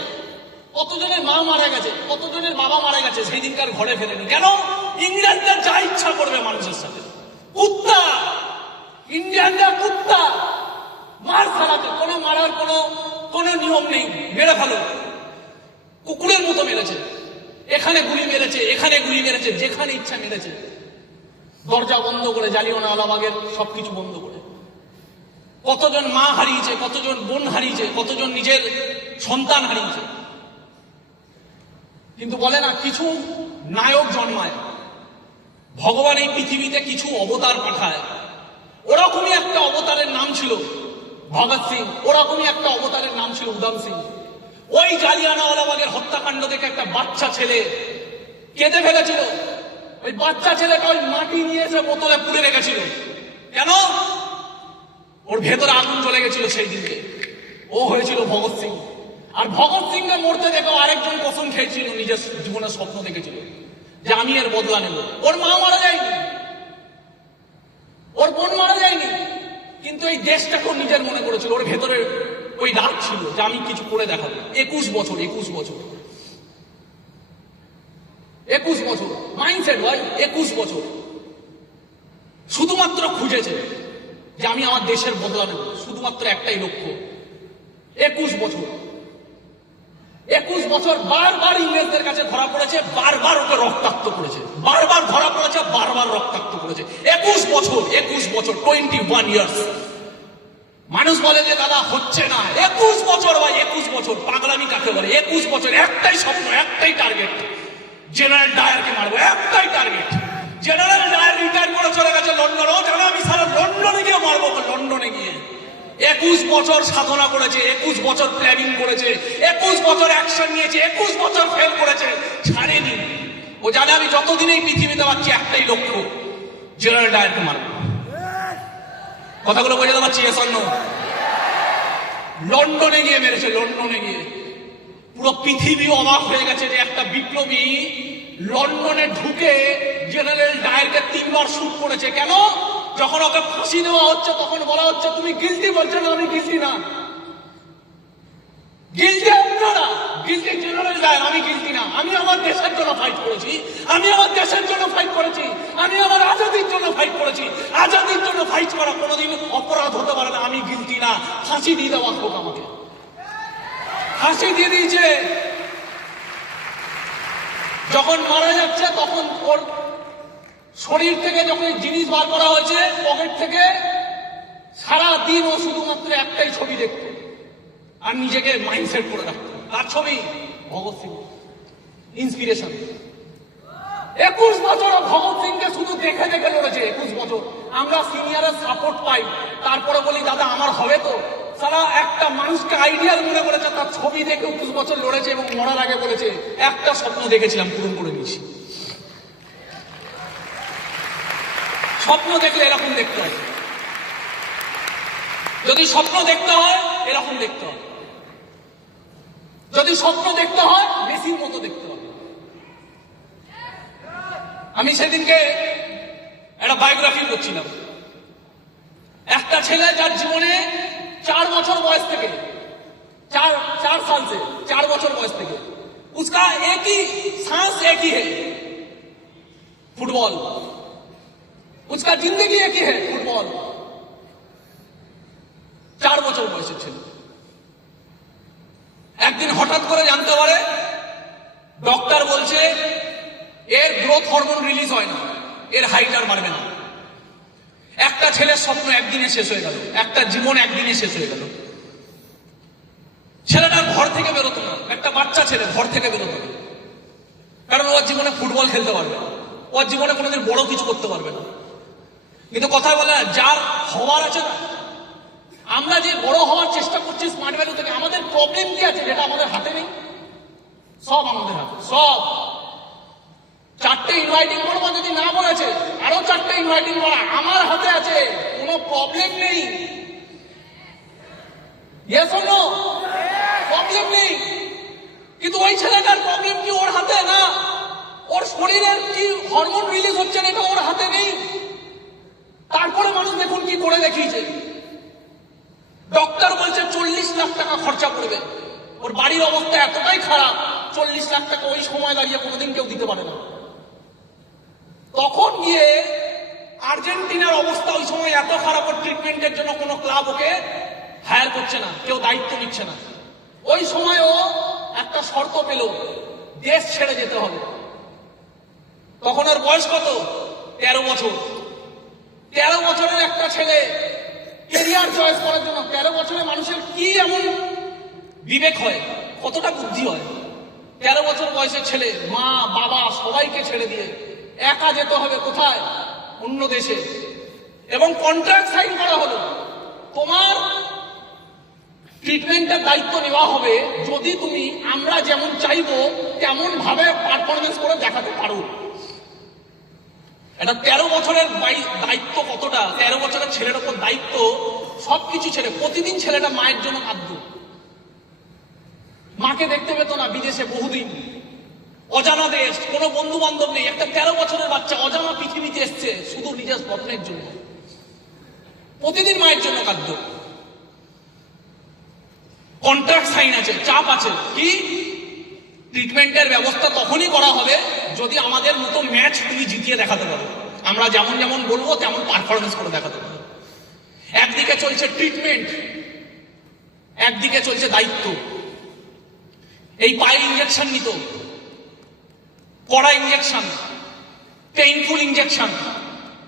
কতজনের মা মারা গেছে, কতজনের বাবা মারা গেছে, সেই দিনকার ঘরে ফেরেনি। কেন? ইংরেজদের যা ইচ্ছা করবে মানুষের সাথে। কুত্তা, ইন্ডিয়ানরা কুত্তা, মার ছাড়াতে কোনো মারার কোনো নিয়ম নেই, মেরে ফেলো। কুকুরের মতো মেরেছে, এখানে গুলি মেরেছে, এখানে গুলি মেরেছে, যেখানে ইচ্ছা মেরেছে। দরজা বন্ধ করে, জালিয়ানওয়ালাবাগের সবকিছু বন্ধ করে। কতজন মা হারিয়েছে, কতজন বোন হারিয়েছে, কতজন নিজের সন্তান হারিয়েছে। কিন্তু বলে না, কিছু নায়ক জন্মায়, ভগবান এই পৃথিবীতে কিছু অবতার পাঠায়। ওরকমই একটা অবতারের নাম ছিল ভগৎ সিং, ওরকমই একটা অবতারের নাম ছিল উধম সিং। ওই জালিয়ানওয়ালাবাগের হত্যাকাণ্ড থেকে একটা বাচ্চা ছেলে কেঁদে ফেলেছিল। ওই বাচ্চা ছেলেটা ওই মাটি নিয়ে এসে বোতলে পুড়ে রেখেছিল। কেন? ওর ভেতরে আগুন জ্বলে গেছিল সেই দিনকে। ও হয়েছিল ভগৎ সিং। আর ভগৎ সিংকে মরতে দেখো আরেকজন কসম খেয়েছিল, নিজের জীবনের স্বপ্ন দেখেছিল যে আমি এর বদলা নেব। ওর মা মারা যায়নি, ওর বোন মারা যায়নি, কিন্তু এই দেশটাকেও নিজের মনে করেছিল। ওর ভেতরে ওই রাগ ছিল যে আমি কিছু করে দেখাবো। 21 বছর, 21 বছর, 21 বছর মাইন্ডসেট ভাই। 21 বছর শুধুমাত্র খুঁজেছে যে আমি আমার দেশের বদলা নেব, শুধুমাত্র একটাই লক্ষ্য। 21 বছর, 21 বছর বারবার ইংরেজদের কাছে ধরা পড়েছে, বারবার ওকে রক্তাক্ত করেছে, বারবার ধরা পড়েছে, বারবার রক্তাক্ত করেছে। 21 বছর, 21 বছর, 21 ইয়ার্স। মানুষ বলে যে দাদা হচ্ছে না। 21 বছর ভাই, 21 বছর। পাগলামি কাকে বলে? 21 বছর একটাই স্বপ্ন, একটাই টার্গেট, জেনারেল ডায়ারকে মারবো, একটাই টার্গেট। জেনারেল ডায়ার রিটায়ার করে চলে গেছে লন্ডনে, ও জানা আমি সারা লন্ডনে গিয়ে মারবো, লন্ডনে গিয়ে। 21 বছর সাধনা করেছে, 21 বছর প্ল্যানিং করেছে, 21 বছর অ্যাকশন নিয়েছে, 21 বছর ফেল করেছে, ছাড়েনি। ও জানে আমি যতদিন এই পৃথিবীতে পাচ্ছি একটাই লক্ষ্য, জেনারেল ডায়ারকে মারবো। কথাগুলো বোঝাতে পারছি? Yes or no? লন্ডনে গিয়ে মেরেছে, লন্ডনে গিয়ে। পুরো পৃথিবী অবাক হয়ে গেছে যে একটা বিপ্লবী লন্ডনে ঢুকে জেনারেল ডায়ারকে 3 বার শুট করেছে। কেন? যখন ওকে ফাঁসি দেওয়া হচ্ছে তখন বলা হচ্ছে তুমি গিলটি, বলছে না আমি গিলটি না। গিলটি আপনারা, গিলটি জেনারেল ডায়ার, আমি গিলটি না। আমি আমার দেশের জন্য ফাইট করেছি, আমি আমার দেশের জন্য ফাইট করেছি, আমি আমার আজাদির জন্য ফাইট করেছি। আজাদির জন্য ফাইট করা কোনোদিন অপরাধ হতে পারে না। আমি গিলটি না। ফাঁসি দিয়ে দেওয়া হোক আমাকে। ফাঁসি দিয়ে দিয়েছে। যখন মারা যাচ্ছে তখন ওর শরীর থেকে যখন জিনিস বার করা হয়েছে পকেট থেকে, সারা দিন ও শুধুমাত্র একটাই ছবি দেখতো আর নিজেকে মাইন্ডসেট করে রাখতো। তার ছবি ভগৎ সিং, ইন্সপিরেশন। 21 বছর ভগৎ সিংকে শুধু দেখে দেখে লড়েছে। 21 বছর আমরা সিনিয়রের সাপোর্ট পাই, তারপরে বলি দাদা আমার হবে তো। সারা একটা মানুষকে আইডিয়াল মনে করেছে, তার ছবি দেখে 21 বছর লড়েছে এবং মরার আগে বলেছে একটা স্বপ্ন দেখেছিলাম, পূরণ করে নিয়েছি। স্বপ্ন দেখলে এরকম দেখতে হয়। যদি স্বপ্ন দেখতে হয় এরকম দেখতে হয়। যদি স্বপ্ন দেখতে হয় মেসির মতো দেখতে হবে। আমি সেদিনকে একটা বায়োগ্রাফি করছিলাম, একটা ছেলে যার জীবনে 4 বছর বয়স থেকে 4 साल से 4 বছর বয়স থেকে उसका एक ही सांस एक ही है, फुटबॉल। उसका जिंदगी एक ही है, फुटबॉल। 4 বছর বয়সের ছেলে একদিন হঠাৎ করে জানতে পারে ডক্টর বলছে এর গ্রোথ হরমোন রিলিজ হয় না, এর হাইট আর বাড়বে না। একটা ছেলের স্বপ্ন একদিনে শেষ হয়ে গেল, একটা জীবন একদিনে শেষ হয়ে গেল। ছেলেটা ঘর থেকে বেরোতো না, একটা বাচ্চা ছেলে ঘর থেকে বেরোতো না, কারণ ওর জীবনে ফুটবল খেলতে পারবে না, ওর জীবনে কোনোদিন বড় কিছু করতে পারবে না। কিন্তু কথা বলে যার হওয়ার আছে না, আমরা যে বড় হওয়ার চেষ্টা করছি স্মার্ট ভ্যালু থেকে, আমাদের প্রবলেম কি আছে যেটা আমাদের হাতে নেই? সব আমাদের হাতে, সব। 4টে ইনভাইটিং করবো যদি না বলেছে, আরো 4টে ইনভাইটিং করা আমার হাতে আছে, কোনো প্রবলেম নেই। Yes or no? প্রবলেম নেই। কিন্তু ওই ছেলেটার প্রবলেম কি ওর হাতে না, ওর শরীরের কি হরমোন রিলিজ হচ্ছে না এটা ওর হাতে নেই। তারপরে মানুষ দেখুন কি করে দেখিয়েছে। ডক্টর বলছে 40 লাখ টাকা খরচা পড়বে, ওর বাড়ির অবস্থা এতটাই খারাপ 40 লাখ টাকা ওই সময় দাঁড়িয়ে কোনোদিন কেউ দিতে পারে না। তখন গিয়ে আর্জেন্টিনার অবস্থা ওই সময় এত খারাপ, ওর ট্রিটমেন্টের জন্য কোনো ক্লাব ওকে হায়ার করছে না, কেউ দায়িত্ব নিচ্ছে না। ওই সময়ও একটা শর্ত পেল, দেশ ছেড়ে যেতে হবে। তখন ওর বয়স কত? 13 বছর। 13 বছরের একটা ছেলে ক্যারিয়ার চয়েস করার জন্য, 13 বছরের মানুষের কি এমন বিবেক হয়, কতটা বুদ্ধি হয়? 13 বছর বয়সের ছেলে মা বাবা সবাইকে ছেড়ে দিয়ে একা যেতে হবে কোথায়? অন্য দেশে। এবং কন্ট্রাক্ট সাইন করা হলো, তোমার ট্রিটমেন্টের দায়িত্ব নেওয়া হবে যদি তুমি আমরা যেমন চাইবো তেমন ভাবে পারফরমেন্স করে দেখাতে পারো। এটা 13 বছরের দায়িত্ব কতটা, 13 বছরের ছেলের ওপর দায়িত্ব সবকিছু ছেড়ে। প্রতিদিন ছেলেটা মায়ের জন্য কাঁদত, মাকে দেখতে পেত না বিদেশে বহুদিন, অজানা দেশ, কোনো বন্ধু বান্ধব নেই। একটা 13 বছরের বাচ্চা অজানা পৃথিবীতে এসছে শুধু নিজের স্বপ্নের জন্য, প্রতিদিন মায়ের জন্য কাঁদত। কন্ট্রাক্ট সাইন আছে, চাপ আছে, কি ট্রিটমেন্টের ব্যবস্থা তখনই করা হবে যদি আমাদের মতো ম্যাচ তুমি জিতিয়ে দেখাতে পারো, আমরা যেমন যেমন বলবো তেমন পারফরমেন্স করে দেখাতে পারো। একদিকে চলছে ট্রিটমেন্ট, একদিকে চলছে দায়িত্ব। এই পায়ে ইঞ্জেকশন নিত, কড়া ইঞ্জেকশন, পেইনফুল ইঞ্জেকশন,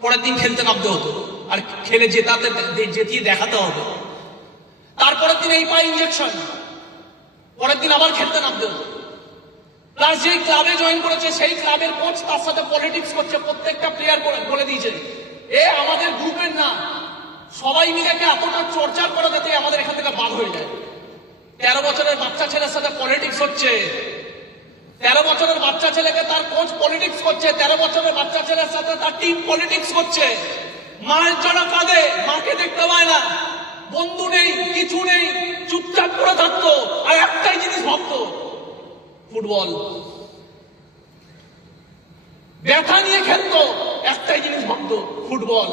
পরের দিন খেলতে নামতে হতো, আর খেলে জেতিয়ে দেখাতে হবে। তারপরের দিন এই পায়ে ইঞ্জেকশন, পরের দিন আবার খেলতে নামতে হতো। প্লাস যেই ক্লাবে জয়েন করেছে সেই ক্লাবের কোচ তার সাথে পলিটিক্স করছে, প্রত্যেকটা প্লেয়ার বলে দিয়েছে এ আমাদের গ্রুপের না, সবাই মিলে এতটা চর্চা করে যাতে আমাদের এখান থেকে বাদ হয়ে যায়। 13 বছরের বাচ্চা ছেলের সাথে পলিটিক্স হচ্ছে, 13 বছরের বাচ্চা ছেলেকে তার কোচ পলিটিক্স করছে, 13 বছরের বাচ্চা ছেলের সাথে তার টিম পলিটিক্স করছে। মায়ের জন্য কাঁদে, মাকে দেখতে পায় না, বন্ধু নেই, কিছু নেই, চুপচাপ করে থাকতো, আর একটাই জিনিস ভাবতো ফুটবল। ব্যথা নিয়ে খেলতো, একটাই জিনিস ভাবতো ফুটবল।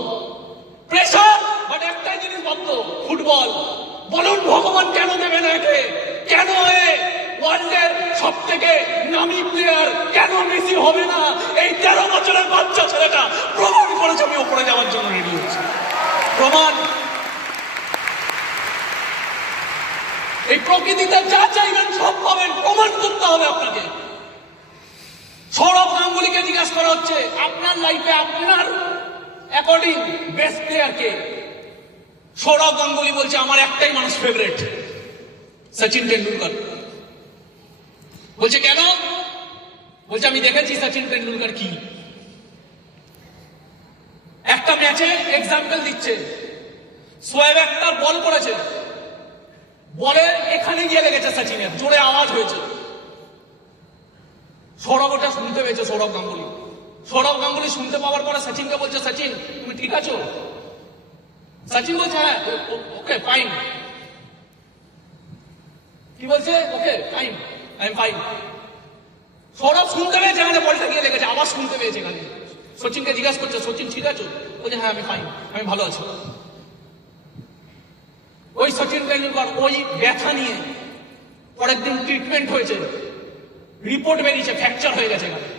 প্রেশার, বাট একটাই জিনিস ভাবতো ফুটবল। বলুন ভগবান কেন দেবে না একে? কেন এ ওয়ার্ল্ডের সব থেকে নামি প্লেয়ার কেন মেসি হবে না? এই 13 বছরের বাচ্চা ছেলেটা প্রমাণ করেছে আমি ওপরে যাওয়ার জন্য রেডি হচ্ছি। প্রমাণ, এই প্রকৃতিতে যা চাইবেন সব পাবেন, প্রমাণ করতে হবে আপনাকে। সৌরভ গাঙ্গুলিকে জিজ্ঞাসা করা হচ্ছে আপনার লাইফে আপনার অ্যাকর্ডিং বেস্ট প্লেয়ার কে? সৌরভ গাঙ্গুলি বলছে আমার একটাই মানুষ ফেভারিট, সচিন টেন্ডুলকার। বলছে কেন? বলছে আমি দেখেছি সচিন টেন্ডুলকার কি। একটা ম্যাচে এক্সাম্পল দিচ্ছে, শোয়েব আখতার বল করেছে, বলে এখানে গিয়ে লেগেছে সচিনের, জোরে আওয়াজ হয়েছে, সৌরভ ওটা শুনতে পেয়েছে। সৌরভ গাঙ্গুলি শুনতে পাওয়ার পরে সচিনকে বলছে সচিন তুমি ঠিক আছো? সচিন বলছে হ্যাঁ, ওকে ফাইন। কি বলছে? Okay fine, I am fine. Sourav শুনতে পেয়েছে এখানে বলটা গিয়ে লেগেছে, আওয়াজ শুনতে পেয়েছে এখানে। সচিনকে জিজ্ঞাসা করছে সচিন ঠিক আছো? বলছে হ্যাঁ আমি ফাইন, আমি ভালো আছি। ওই সচিন তেন্ডুলকর ওই ব্যথা নিয়ে পরের দিন ট্রিটমেন্ট হয়েছে, রিপোর্ট বেরিয়েছে ফ্র্যাকচার হয়ে গেছে এখানে।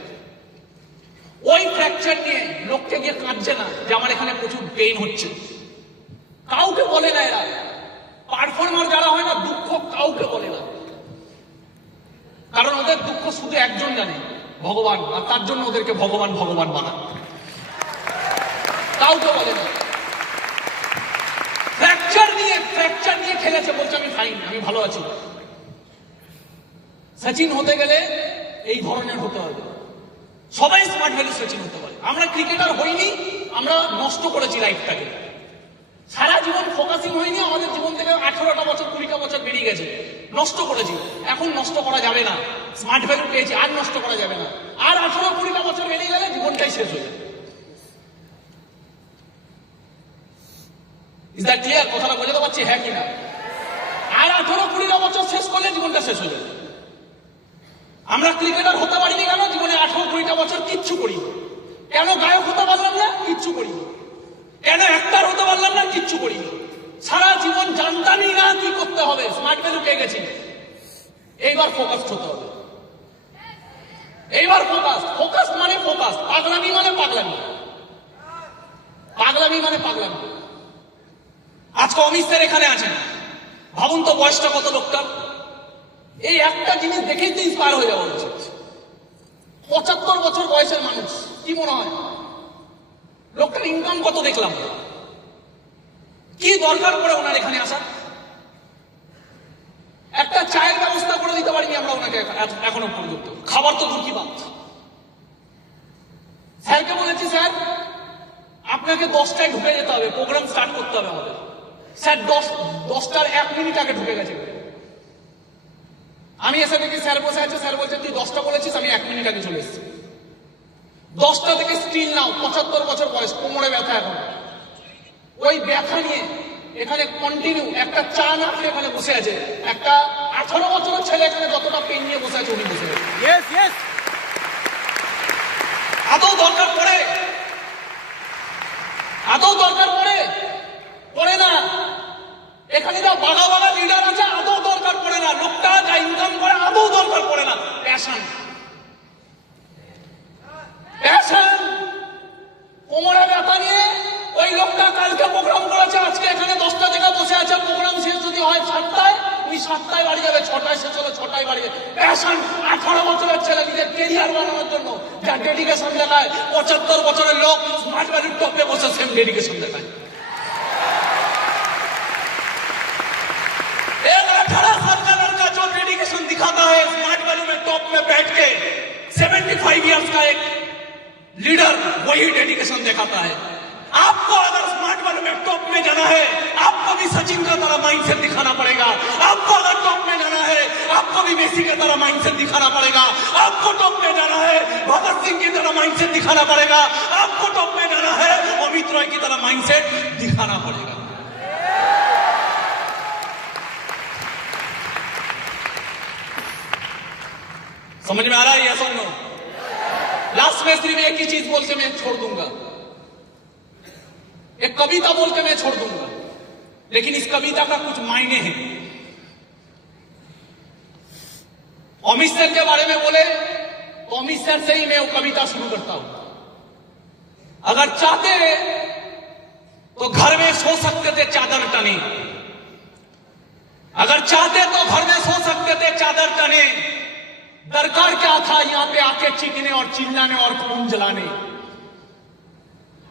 ওই ফ্র্যাকচার নিয়ে লোককে গিয়ে কাঁদছে না যে আমার এখানে প্রচুর পেইন হচ্ছে, কাউকে বলে না এরা। পারফর্মার যারা হয় না, দুঃখ কাউকে বলে না, কারণ ওদের দুঃখ শুধু একজন জানে, ভগবান, আর তার জন্য ওদেরকে ভগবান ভগবান বানায়, কাউকে বলে না। ফ্র্যাকচার নিয়ে খেলেছে, বলছে আমি ফাইন, আমি ভালো আছি। সচিন হতে গেলে এই ধরনের হতে হবে, সবাই স্মার্ট ভ্যালু সচিন হতে পারে। আমরা ক্রিকেটার হইনি, আমরা নষ্ট করেছি লাইফটাকে, সারা জীবন ফোকাসিং হয়নি, আমাদের জীবন থেকে 18টা বছর 20টা বছর বেরিয়ে গেছে, নষ্ট করেছি। এখন নষ্ট করা যাবে না, স্মার্ট ভ্যালু পেয়েছি, আর নষ্ট করা যাবে না। আর 18-20টা বছর বেরিয়ে গেলে জীবনটাই শেষ হয়ে যাবে। Is that clear? কথাটা বোঝাতে পারছি হ্যাঁ কিনা? আর 18-20টা বছর শেষ করলে জীবনটা শেষ হয়ে যাবে। আমরা ক্রিকেটার হতে পারিনি কেন? জীবনে 18-20টা বছর কিচ্ছু করিনি। কেন গায়ক হতে পারলাম না? কিচ্ছু করিনি। কেন অ্যাক্টর হতে পারলাম না? কিচ্ছু করিনি। সারা জীবন জানতামই না কি করতে হবে, স্মার্ট ভ্যালু পেয়ে গেছি। এইবার ফোকাস হতে হবে, এইবার ফোকাস মানে ফোকাস, পাগলামি মানে পাগলামি, পাগলামি মানে পাগলামি। আজকে অমিত স্যার এখানে আছেন, ভাবুন তো বয়সটা কত লোকটা। এই একটা জিনিস দেখেই তো ইন্সপায়ার হয়ে যাওয়া উচিত। 75 বছর বয়সের মানুষ, কি মনে হয় লোকটার ইনকাম কত? দেখলাম, কি দরকার পড়ে ওনার এখানে আসা? একটা চায়ের ব্যবস্থা করে দিতে পারিনি আমরা ওনাকে এখনো পর্যন্ত, খাবার তো দূর কি বাদ। স্যারকে বলেছি, স্যার আপনাকে 10টায় ঢুকে যেতে হবে, প্রোগ্রাম স্টার্ট করতে হবে আমাদের। স্যার 10টার 1 মিনিট আগে ঢুকে গেছে। আমি এসে দেখি স্যার বসে আছে, স্যার বলছে তুই 10টা বলেছিস, আমি 1 মিনিট আগে চলে এসেছি। 10টা থেকে স্টিল নাও, 75 বছর বয়স, কোমরে ব্যথা এখন। ওই ব্যথা নিয়ে এখানে কন্টিনিউ একটা চা না খেয়ে এখানে বসে আছে। একটা 18 বছরের ছেলে এখানে যতটা পেন নিয়ে বসে আছে উনি বসে আছে। আদৌ দরকার পড়ে? আদৌ দরকার পড়ে? পড়ে না। এখানে যা বাঘা বাঘা লিডার আছে, আদৌ দরকার পড়ে না। লোকটা যা ইনকাম করে, আদৌ দরকার পড়ে না। Passion, passion. কোমরে ব্যথা নিয়ে ওই লোকটা কালকে প্রোগ্রাম করেছে, আজকে এখানে 10টা থেকে বসে আছে। প্রোগ্রাম শেষ যদি হয় 7টায়, উনি 7টায় বাড়ি যাবে, 6টায় শেষ হলো 6টায় বাড়ি যাবে। প্যাশন। 18 বছরের ছেলে নিজের কেরিয়ার বানানোর জন্য যা ডেডিকেশন দেখায়, 75 বছরের লোক স্মার্ট ভ্যালুর টপে বসে সেম ডেডিকেশন দেখায়। 18 साल का लड़का जो डेडिकेशन दिखाता है स्मार्ट वैल्यू में टॉप में बैठ के, 75 इयर्स का एक लीडर वही डेडिकेशन दिखाता है। आपको अगर स्मार्ट वैल्यू में टॉप में जाना है, आपको भी सचिन का तरह माइंडसेट दिखाना पड़ेगा। आपको अगर टॉप में जाना है, आपको भी मेसी की तरह माइंडसेट दिखाना पड़ेगा। आपको टॉप में जाना है, भगत सिंह की तरह माइंडसेट दिखाना पड़ेगा। आपको टॉप में जाना है, अमित रॉय की तरह माइंडसेट दिखाना पड़ेगा। समझ में आ रहा है? ये सुन लो। लास्ट में सिर्फ एक ही चीज बोल के मैं छोड़ दूंगा, एक कविता बोल के मैं छोड़ दूंगा, लेकिन इस कविता का कुछ मायने हैं। अमित सर के बारे में बोले तो अमित सर से ही मैं वो कविता शुरू करता हूं। अगर चाहते तो घर में सो सकते थे चादर टने, अगर चाहते तो घर में सो सकते थे चादर टने। दरकार क्या था यहां पे आके चीखने और चिल्लाने और खून जलाने।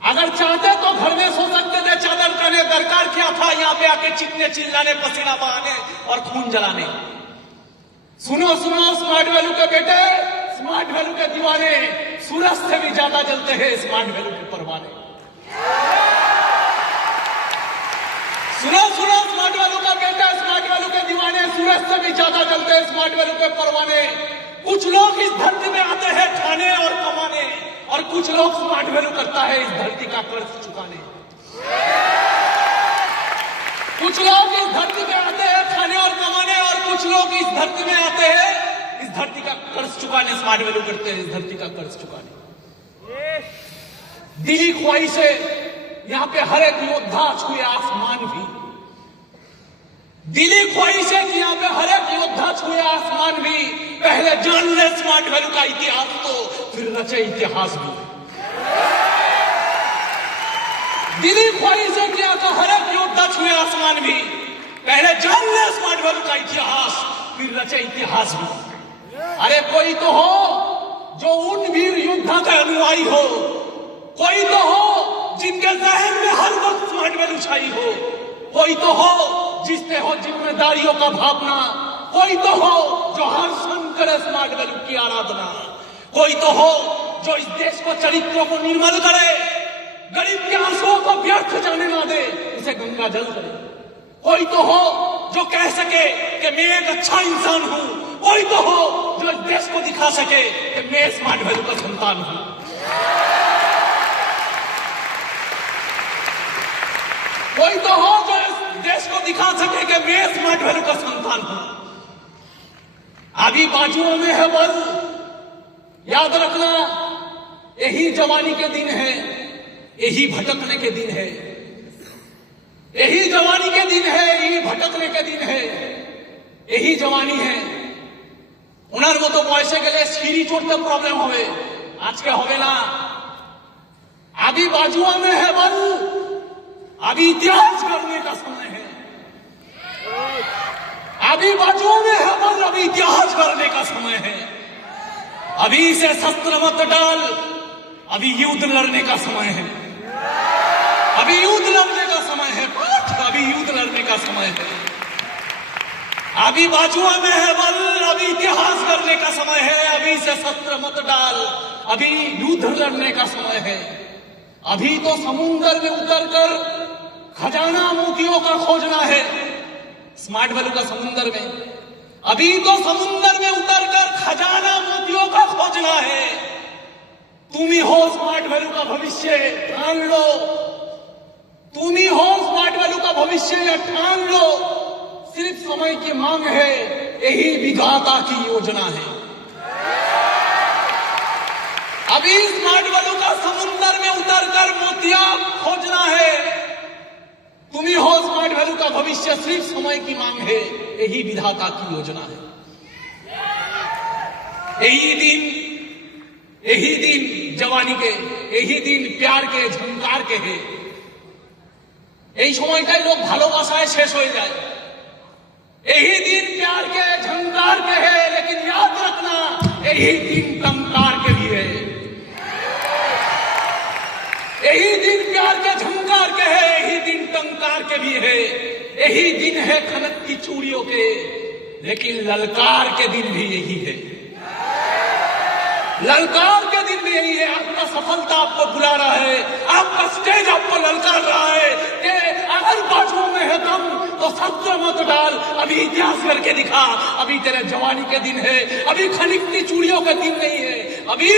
अगर चाहते तो घर में सो सकते थे चादर टने। दरकार क्या था यहां पे आके चीखने चिल्लाने, पसीना बहाने और खून जलाने। सुनो सुनो स्मार्ट वैल्यू के बेटे, स्मार्ट वैल्यू के दीवाने, सूरज से भी ज्यादा जलते हैं स्मार्ट वैल्यू के परवाने। सुनो सुनो स्मार्ट वैल्यू का बेटा, स्मार्ट वैल्यू के दीवाने, सूरज से भी ज्यादा जलते हैं स्मार्ट वैल्यू के परवाने। कुछ लोग इस धरती में आते हैं खाने और कमाने, और कुछ लोग स्मार्ट वैल्यू करता है इस धरती का कर्ज चुकाने। कुछ लोग इस धरती में आते हैं खाने और कमाने, और कुछ लोग इस धरती में आते हैं इस धरती का कर्ज चुकाने। स्मार्ट वैल्यू करते हैं इस धरती का कर्ज चुकाने। दिली ख्वाहिश है यहां पे हर एक योद्धा छुए आसमान भी। दिली ख्वाहिश है कि यहाँ पे हर एक योद्धा छुए आसमान भी, पहले जान ले स्मार्ट वैल्यू का इतिहास तो फिर रचे इतिहास भी। दिली ख्वाहिश है कि यहाँ का हर एक योद्धा छुए आसमान भी, पहले जान ले स्मार्ट वैल्यू का इतिहास फिर रचे इतिहास भी। अरे कोई तो हो जो उन वीर योद्धा का अनुयायी हो, कोई तो हो जिनके जहन में हर वक्त स्मार्ट वैल्यू छाई हो, कोई तो हो जिससे हो जिम्मेदारियों का भावना, कोई तो हो जो हर क्षण करे स्मार्ट वैल्यू की आराधना, कोई तो हो जो इस देश को चरित्रों को निर्मल करे, गरीब के आंसुओं को व्यर्थ जाने ना दे, इसे गंगा जल करे। कोई तो हो जो कह सके कि मैं एक अच्छा इंसान हूं, कोई तो हो जो इस देश को दिखा सके कि मैं स्मार्ट वैल्यू का संतान हूं। कोई तो हो जो इस देश को दिखा सके कि मैं स्मार्ट वैल्यू का संतान हूं। अभी बाजुओं में है बल, याद रखना यही जवानी के दिन है, यही भटकने के दिन है, यही जवानी के दिन है, यही भटकने के दिन है, यही जवानी है। उनार मतो बयसे गेले सीढ़ी चढ़ते प्रॉब्लम होवे, आज के होवे ना। अभी बाजुआ में है बल, अभी इतिहास करने का समय है। अभी बाजुओं में है बल, अभी इतिहास करने का समय है। अभी से शस्त्र मत डाल, अभी युद्ध लड़ने का समय है। अभी युद्ध लड़ने का समय है, अभी युद्ध लड़ने का समय है। अभी बाजुआ में है बल, अभी इतिहास करने का समय है। अभी से शस्त्र मत डाल, अभी युद्ध लड़ने का समय है। अभी तो समुद्र में उतरकर खजाना मोतियों का खोजना है, स्मार्ट वैल्यू का समुद्र में। अभी तो समुद्र में उतरकर खजाना मोतियों का खोजना है। तुम ही हो स्मार्ट वैल्यू का भविष्य, ठान लो। तुम ही हो स्मार्ट वैल्यू का भविष्य, ठान लो। सिर्फ समय की मांग है, यही विधाता की योजना है। अभी स्मार्ट वैल्यू का समुद्र में उतरकर मोतिया खोजना है। तुम ही हो स्मार्ट वैल्यू का भविष्य, सिर्फ समय की मांग है, यही विधाता की योजना है। यही दिन जवानी के, यही दिन प्यार के, झंकार के है। এই সময়টাই লোক ভালোবাসায় শেষ হয়ে যায়। यही दिन प्यार के, झंकार के है, लेकिन याद रखना यही दिन टंकार के भी है। यही दिन प्यार के, झंकार के है, यही दिन टंकार के भी है। यही दिन है खनकती चूड़ियों के, लेकिन ललकार के दिन भी यही है। ललकार के दिन भी यही है। आपका सफलता आपको बुला रहा है, आपका स्टेज आपको ललकार रहा है कि अगर बाजुओं में है दम तो शस्त्र मत डाल, अभी इतिहास करके दिखा। अभी तेरे जवानी के दिन है, अभी खनकती चूड़ियों का दिन नहीं है, अभी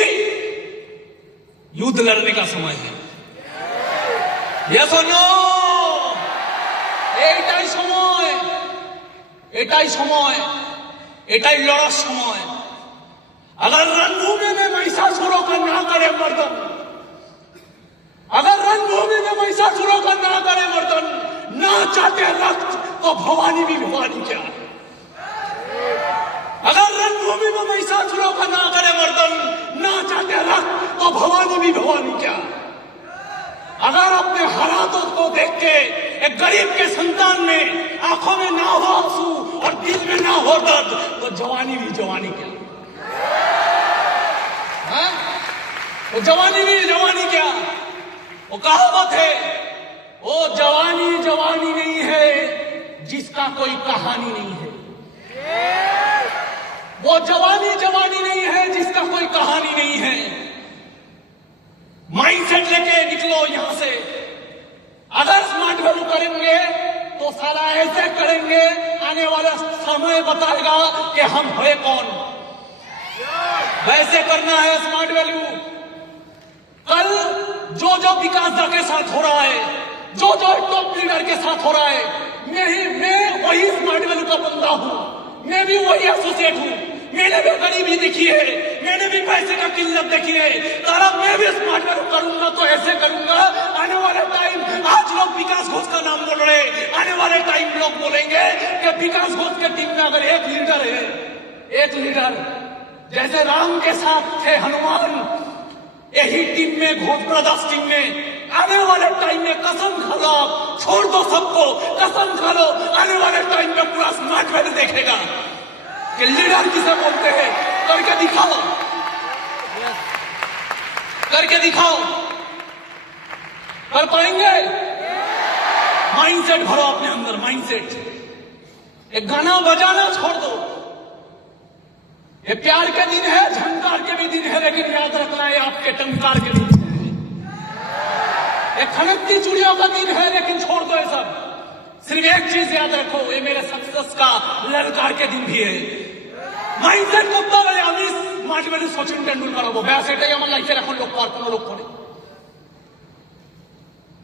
युद्ध लड़ने का समय है। ये सुनो, এটাই সময়, এটাই সময়, এটাই লড়ার সময়। अगर रणभूमि में महिषासुरों का ना करे मर्दन, अगर रणभूमि में महिषासुरों का ना करे मर्दन, ना चाहते रक्त तो भवानी भी भवानी क्या। अगर रणभूमि में महिषासुरों का ना करे मर्दन, ना चाहते रक्त तो भवानी भी भवानी क्या। अगर अपने हालातों को देख के एक गरीब के संतान में आंखों में ना हो आंसू और दिल में ना हो दर्द, तो जवानी भी जवानी क्या। वो जवानी भी जवानी क्या। वो कहावत है, वो जवानी जवानी नहीं है जिसका कोई कहानी नहीं है। वो जवानी जवानी नहीं है जिसका कोई कहानी नहीं है। माइंडसेट लेके निकलो यहां से। अगर स्मार्ट वैल्यू करेंगे तो सारा ऐसे करेंगे, आने वाला समय बताएगा कि हम है कौन। वैसे करना है स्मार्ट वैल्यू। कल जो जो विकास दा के साथ हो रहा है, जो जो टॉप लीडर के साथ हो रहा है, मैं वही स्मार्ट वैल्यू का बंदा हूं, मैं भी वही एसोसिएट हूं। मैंने भी गरीबी देखी है, मैंने भी पैसे का किल्लत देखी है। तारा मैं भी स्मार्ट वैल्यू करूंगा तो ऐसे करूंगा। आने वाले टाइम, आज लोग विकास घोष का नाम बोल रहे, आने वाले टाइम टाइम लोग बोलेंगे कि विकास घोष के टीम में अगर एक लीडर जैसे राम के साथ थे हनुमान, यही टीम में घोष ब्रदर्स टीम में आने वाले टाइम में कसम खा लो, छोड़ दो सबको, कसम खा लो आने वाले टाइम में पूरा स्मार्ट वैली देखेगा कि लीडर किसे बोलते हैं। करके दिखाओ, करके दिखाओ, कर पाएंगे? माइंडसेट भरो अपने अंदर, माइंडसेट। एक गाना बजाना छोड़ दो। ये प्यार के दिन है, झंकार के भी दिन है, लेकिन याद रखना है आपके टंकार के दिन है। ये खनकती चूड़ियों का दिन है, लेकिन छोड़ दो ये सब। सिर्फ एक चीज याद रखो, ये मेरे सक्सेस का ललकार के दिन भी है। মাইন্ডসেট করতে হবে আমি মাঠ বেড়ে সচিন টেন্ডুলকার হবো, ব্যাস এটাই আমার লাইফের এখন লক্ষ্য, আর কোনো লক্ষ্য নেই।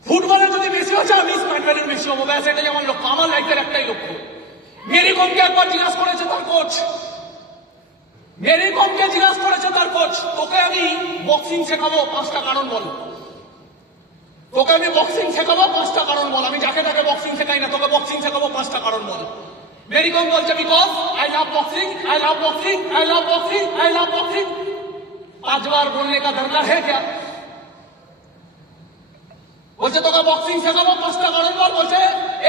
ফুটবলে যদি মেসি হচ্ছে আমি স্মার্ট ভ্যালির মেসি হবো, ব্যাস এটাই আমার লক্ষ্য, আমার লাইফের একটাই লক্ষ্য। মেরি কমকে একবার জিজ্ঞাসা করেছে তার কোচ, মেরি কমকে জিজ্ঞাসা করেছে তার কোচ, তোকে আমি বক্সিং শেখাবো 5টা কারণ বল। তোকে আমি বক্সিং শেখাবো 5টা কারণ বল। আমি যাকে তাকে বক্সিং শেখাই না, তোকে বক্সিং শেখাবো 5টা কারণ বল। मेरी कौन बोलते because I love boxing, I love boxing, I love boxing, I love boxing. 5 बार बोलने का दरकार है क्या? बोलते तो बॉक्सिंग से कहो 5टा कारण बोल। बोलते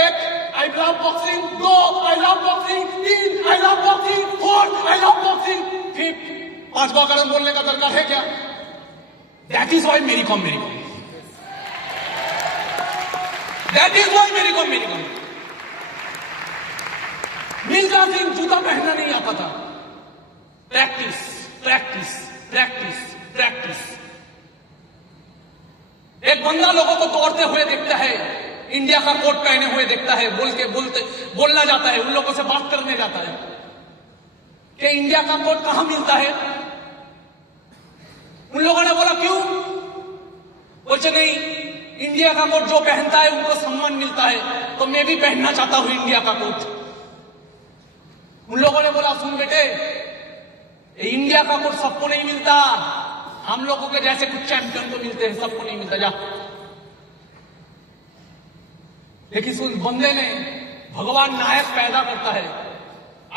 1 I love boxing, 2 I love boxing, 3 I love boxing, 4 I love boxing. फिर 5वां कारण बोलने का दरकार है क्या? दैट इज वाई मेरी कॉम, मेरी कॉम, दैट इज वाई मेरी कॉम, मेरी कॉम। मिल्खा सिंह जूता पहनना नहीं आता था। Practice, practice, practice, practice. एक बंदा लोगों को दौड़ते हुए देखता है, इंडिया का कोट पहने हुए देखता है, बोलना जाता है, उन लोगों से बात करने जाता है कि इंडिया का कोट कहां मिलता है। उन लोगों ने बोला क्यों? बोलते नहीं, इंडिया का कोट जो पहनता है उनको सम्मान मिलता है, तो मैं भी पहनना चाहता हूं इंडिया का कोट। उन लोगों ने बोला सुन बेटे, इंडिया का कोट सबको नहीं मिलता, हम लोगों के जैसे कुछ चैंपियन को मिलते हैं, सबको नहीं मिलता। जा। लेकिन उस बंदे ने, भगवान नायक पैदा करता है,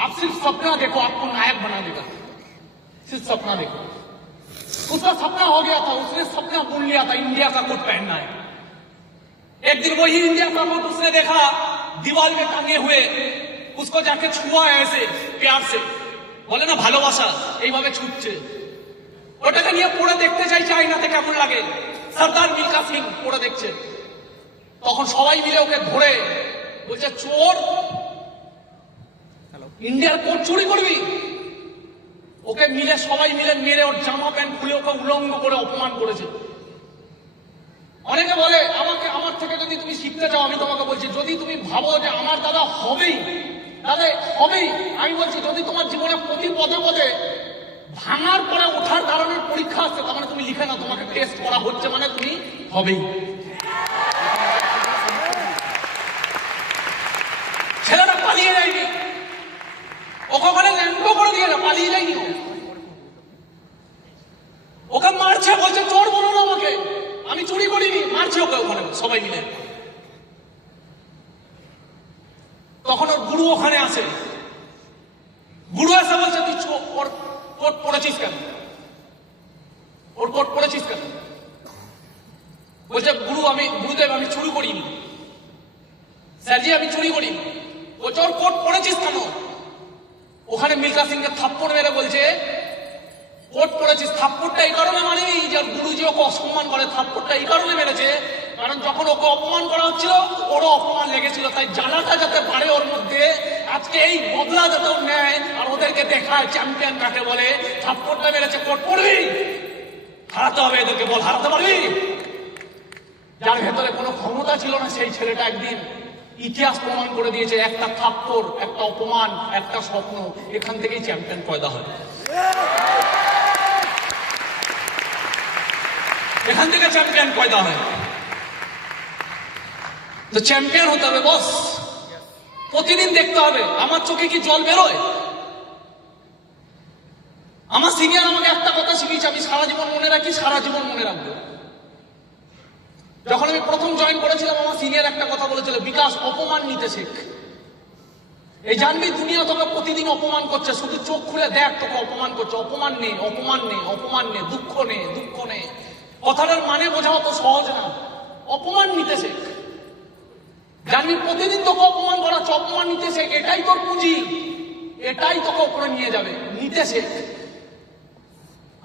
आप सिर्फ सपना देखो आपको नायक बना देगा। सिर्फ सपना देखो। उसका सपना हो गया था, उसने सपना बुन लिया था इंडिया का कोट पहनना है। एक दिन वही इंडिया का कोट उसने देखा दीवार में टांगे हुए, उसको जाके छुआ ऐसे प्यार से, बोले ना ভালোবাসা, এইভাবে ছুটছে। ওটাকে নিয়ে পড়ে দেখতে চাইছে আয়নাতে কেমন লাগে। সর্দার মিল্খা সিং পড়ে দেখছে। তখন সবাই মিলে ওকে ধরে বলছে চোর, ইন্ডিয়ার কোট চুরি করবি। ওকে মিলে সবাই মিলে মেরে ওর জামা প্যান্ট খুলে ওকে উলঙ্গ করে অপমান করেছে। অনেকে বলে আমাকে, আমার থেকে যদি তুমি শিখতে চাও, আমি তোমাকে বলছি যদি তুমি ভাবো যে আমার দাদা হবেই, দাদা হবেই, আমি বলছি যদি তোমার জীবনে প্রতি পদে পদে ভাঙার পরে ওঠার দাঁড়ানোর পরীক্ষা আসছে, তার মানে তুমি লিখে না, তোমাকে টেস্ট করা হচ্ছে, মানে তুমি হবেই। ছেলেটা পালিয়ে যায়নি, ওকে ওখানে ল্যান্ডও করে দিয়ে না, পালিয়ে যায়নি। ওকে মারছে, বলছে চোর বলো না আমাকে, আমি চুরি করিনি, মারছে ওকে ওখানে সবাই মিলে। তখন ওর গুরু ওখানে আসে, গুরু এসে বলছে তুই ওর কোট পড়েছিস কেন, ওর কোট পড়েছিস কেন? বলছে গুরুদেব আমি চুরি করিনি, স্যারজি আমি চুরি করিনি। বলছে ওর কোট পড়েছিস কেন? ওখানে মিল্খা সিংকে থাপ্পড় মেরে বলছে কোট পড়েছিস। থাপ্পড়টা এই কারণে মানেনি যে গুরুজি ওকে অসম্মান করে, থাপ্পড়টা এই কারণে মেরেছে কারণ যখন ওকে অপমান করা হচ্ছিল ওরও অপমান লেগেছিল, তাই জ্বালাটা যাতে পারে ওর মধ্যে, আজকে এই বদলা যাতে নেয় আর ওদেরকে দেখায় চ্যাম্পিয়ন কাকে বলে। থাপ্পড়টা মেরেছে, কোট পড়বি, হারাতে হবে এদেরকে, বল হারাতে পারবি। যার ভেতরে কোনো ক্ষমতা ছিল না সেই ছেলেটা একদিন ইতিহাস প্রমাণ করে দিয়েছে, একটা থাপ্পড়, একটা অপমান, একটা স্বপ্ন, এখান থেকেই চ্যাম্পিয়ন পয়দা হয়। এখান থেকে চ্যাম্পিয়ন পয়দা হয়। তো চ্যাম্পিয়ন হতে হবে বস, প্রতিদিন দেখতে হবে। আমার চোখে কি জল বেরোয়? আমার সিনিয়র আমাকে একটা কথা শিখিয়েছে, আমি সারা জীবন মনে রাখি, সারা জীবন মনে রাখবো। যখন আমি প্রথম জয়েন করেছিলাম আমার সিনিয়র একটা কথা বলেছিল, বিকাশ অপমান নিতে শেখ। এই জানবি দুনিয়া তোকে প্রতিদিন অপমান করছে, শুধু চোখ খুলে দেখ তোকে অপমান করছে। অপমান নেই, অপমান নেই, অপমান নেই, দুঃখ নেই, দুঃখ নেই। কথাটার মানে বোঝা অত সহজ না। অপমান নিতে শেখ। জানবি প্রতিদিন তোকে অপমান করা, অপমান নিতে শেখ। এটাই তোর পুঁজি, এটাই তোকে উপরে নিয়ে যাবে। নিতে শেখ।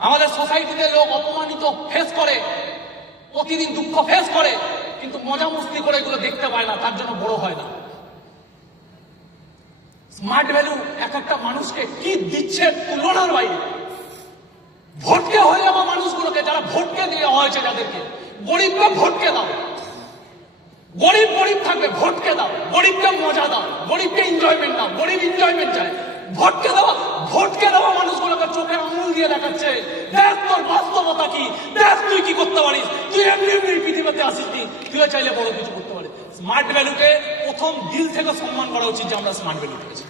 আমাদের সোসাইটিতে লোক অপমানিত ফেস করে, প্রতিদিন দুঃখ ফেস করে, কিন্তু মজা মস্তি করে এগুলো দেখতে পায় না, তার জন্য বড় হয় না। স্মার্ট ভ্যালু এক একটা মানুষকে কি দিচ্ছে তুলনার বাইরে। ভোটকে হয়ে যাওয়া মানুষগুলোকে, যারা ভোটকে দেওয়া হয়েছে, যাদেরকে, গরিবকে ভোটকে দাও। গরিব গরিব থাকবে, ভোটকে দাও। গরিবকে মজা দাও, গরিবকে এনজয়মেন্ট দাও। গরিব এনজয়মেন্ট চায়, ভোটকে দেওয়া। ভোটকে দেওয়া মানুষগুলোকে চোখে আঙুল দিয়ে দেখাচ্ছে, দেখ তোর বাস্তবতা কি, দেখ তুই কি করতে পারিস। তুই এমনি এমনি পৃথিবীতে আসিসনি, তুইও চাইলে বড় কিছু করতে পারিস। স্মার্ট ভ্যালুকে প্রথম দিল থেকে সম্মান করা উচিত যে আমরা স্মার্ট ভ্যালু পেয়েছি।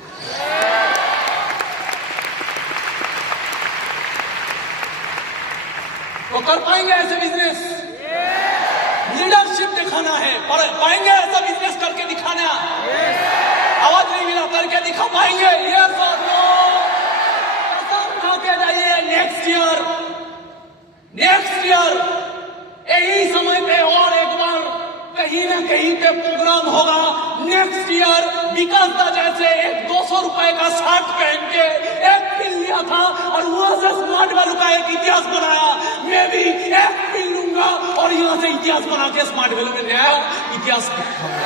तो कर पाएंगे ऐसे बिजनेस? लीडरशिप दिखाना है, पर पाएंगे ऐसा बिजनेस करके दिखाना? आवाज नहीं मिला, करके दिखा पाएंगे? यस और नो? कसम खा के जाइए, नेक्स्ट ईयर यही समय पे और एक बार कहीं ना कहीं पे प्रोग्राम होगा। नेक्स्ट ईयर विकास दा जैसे एक 200 रुपए का शर्ट पहन के एक पिल लिया था और वहां से स्मार्ट वैल्यू का एक इतिहास बनाया। मैं भी एक पिल लूंगा और यहां से इतिहास बना के स्मार्ट वैल्यू में नया इतिहास लिखूंगा।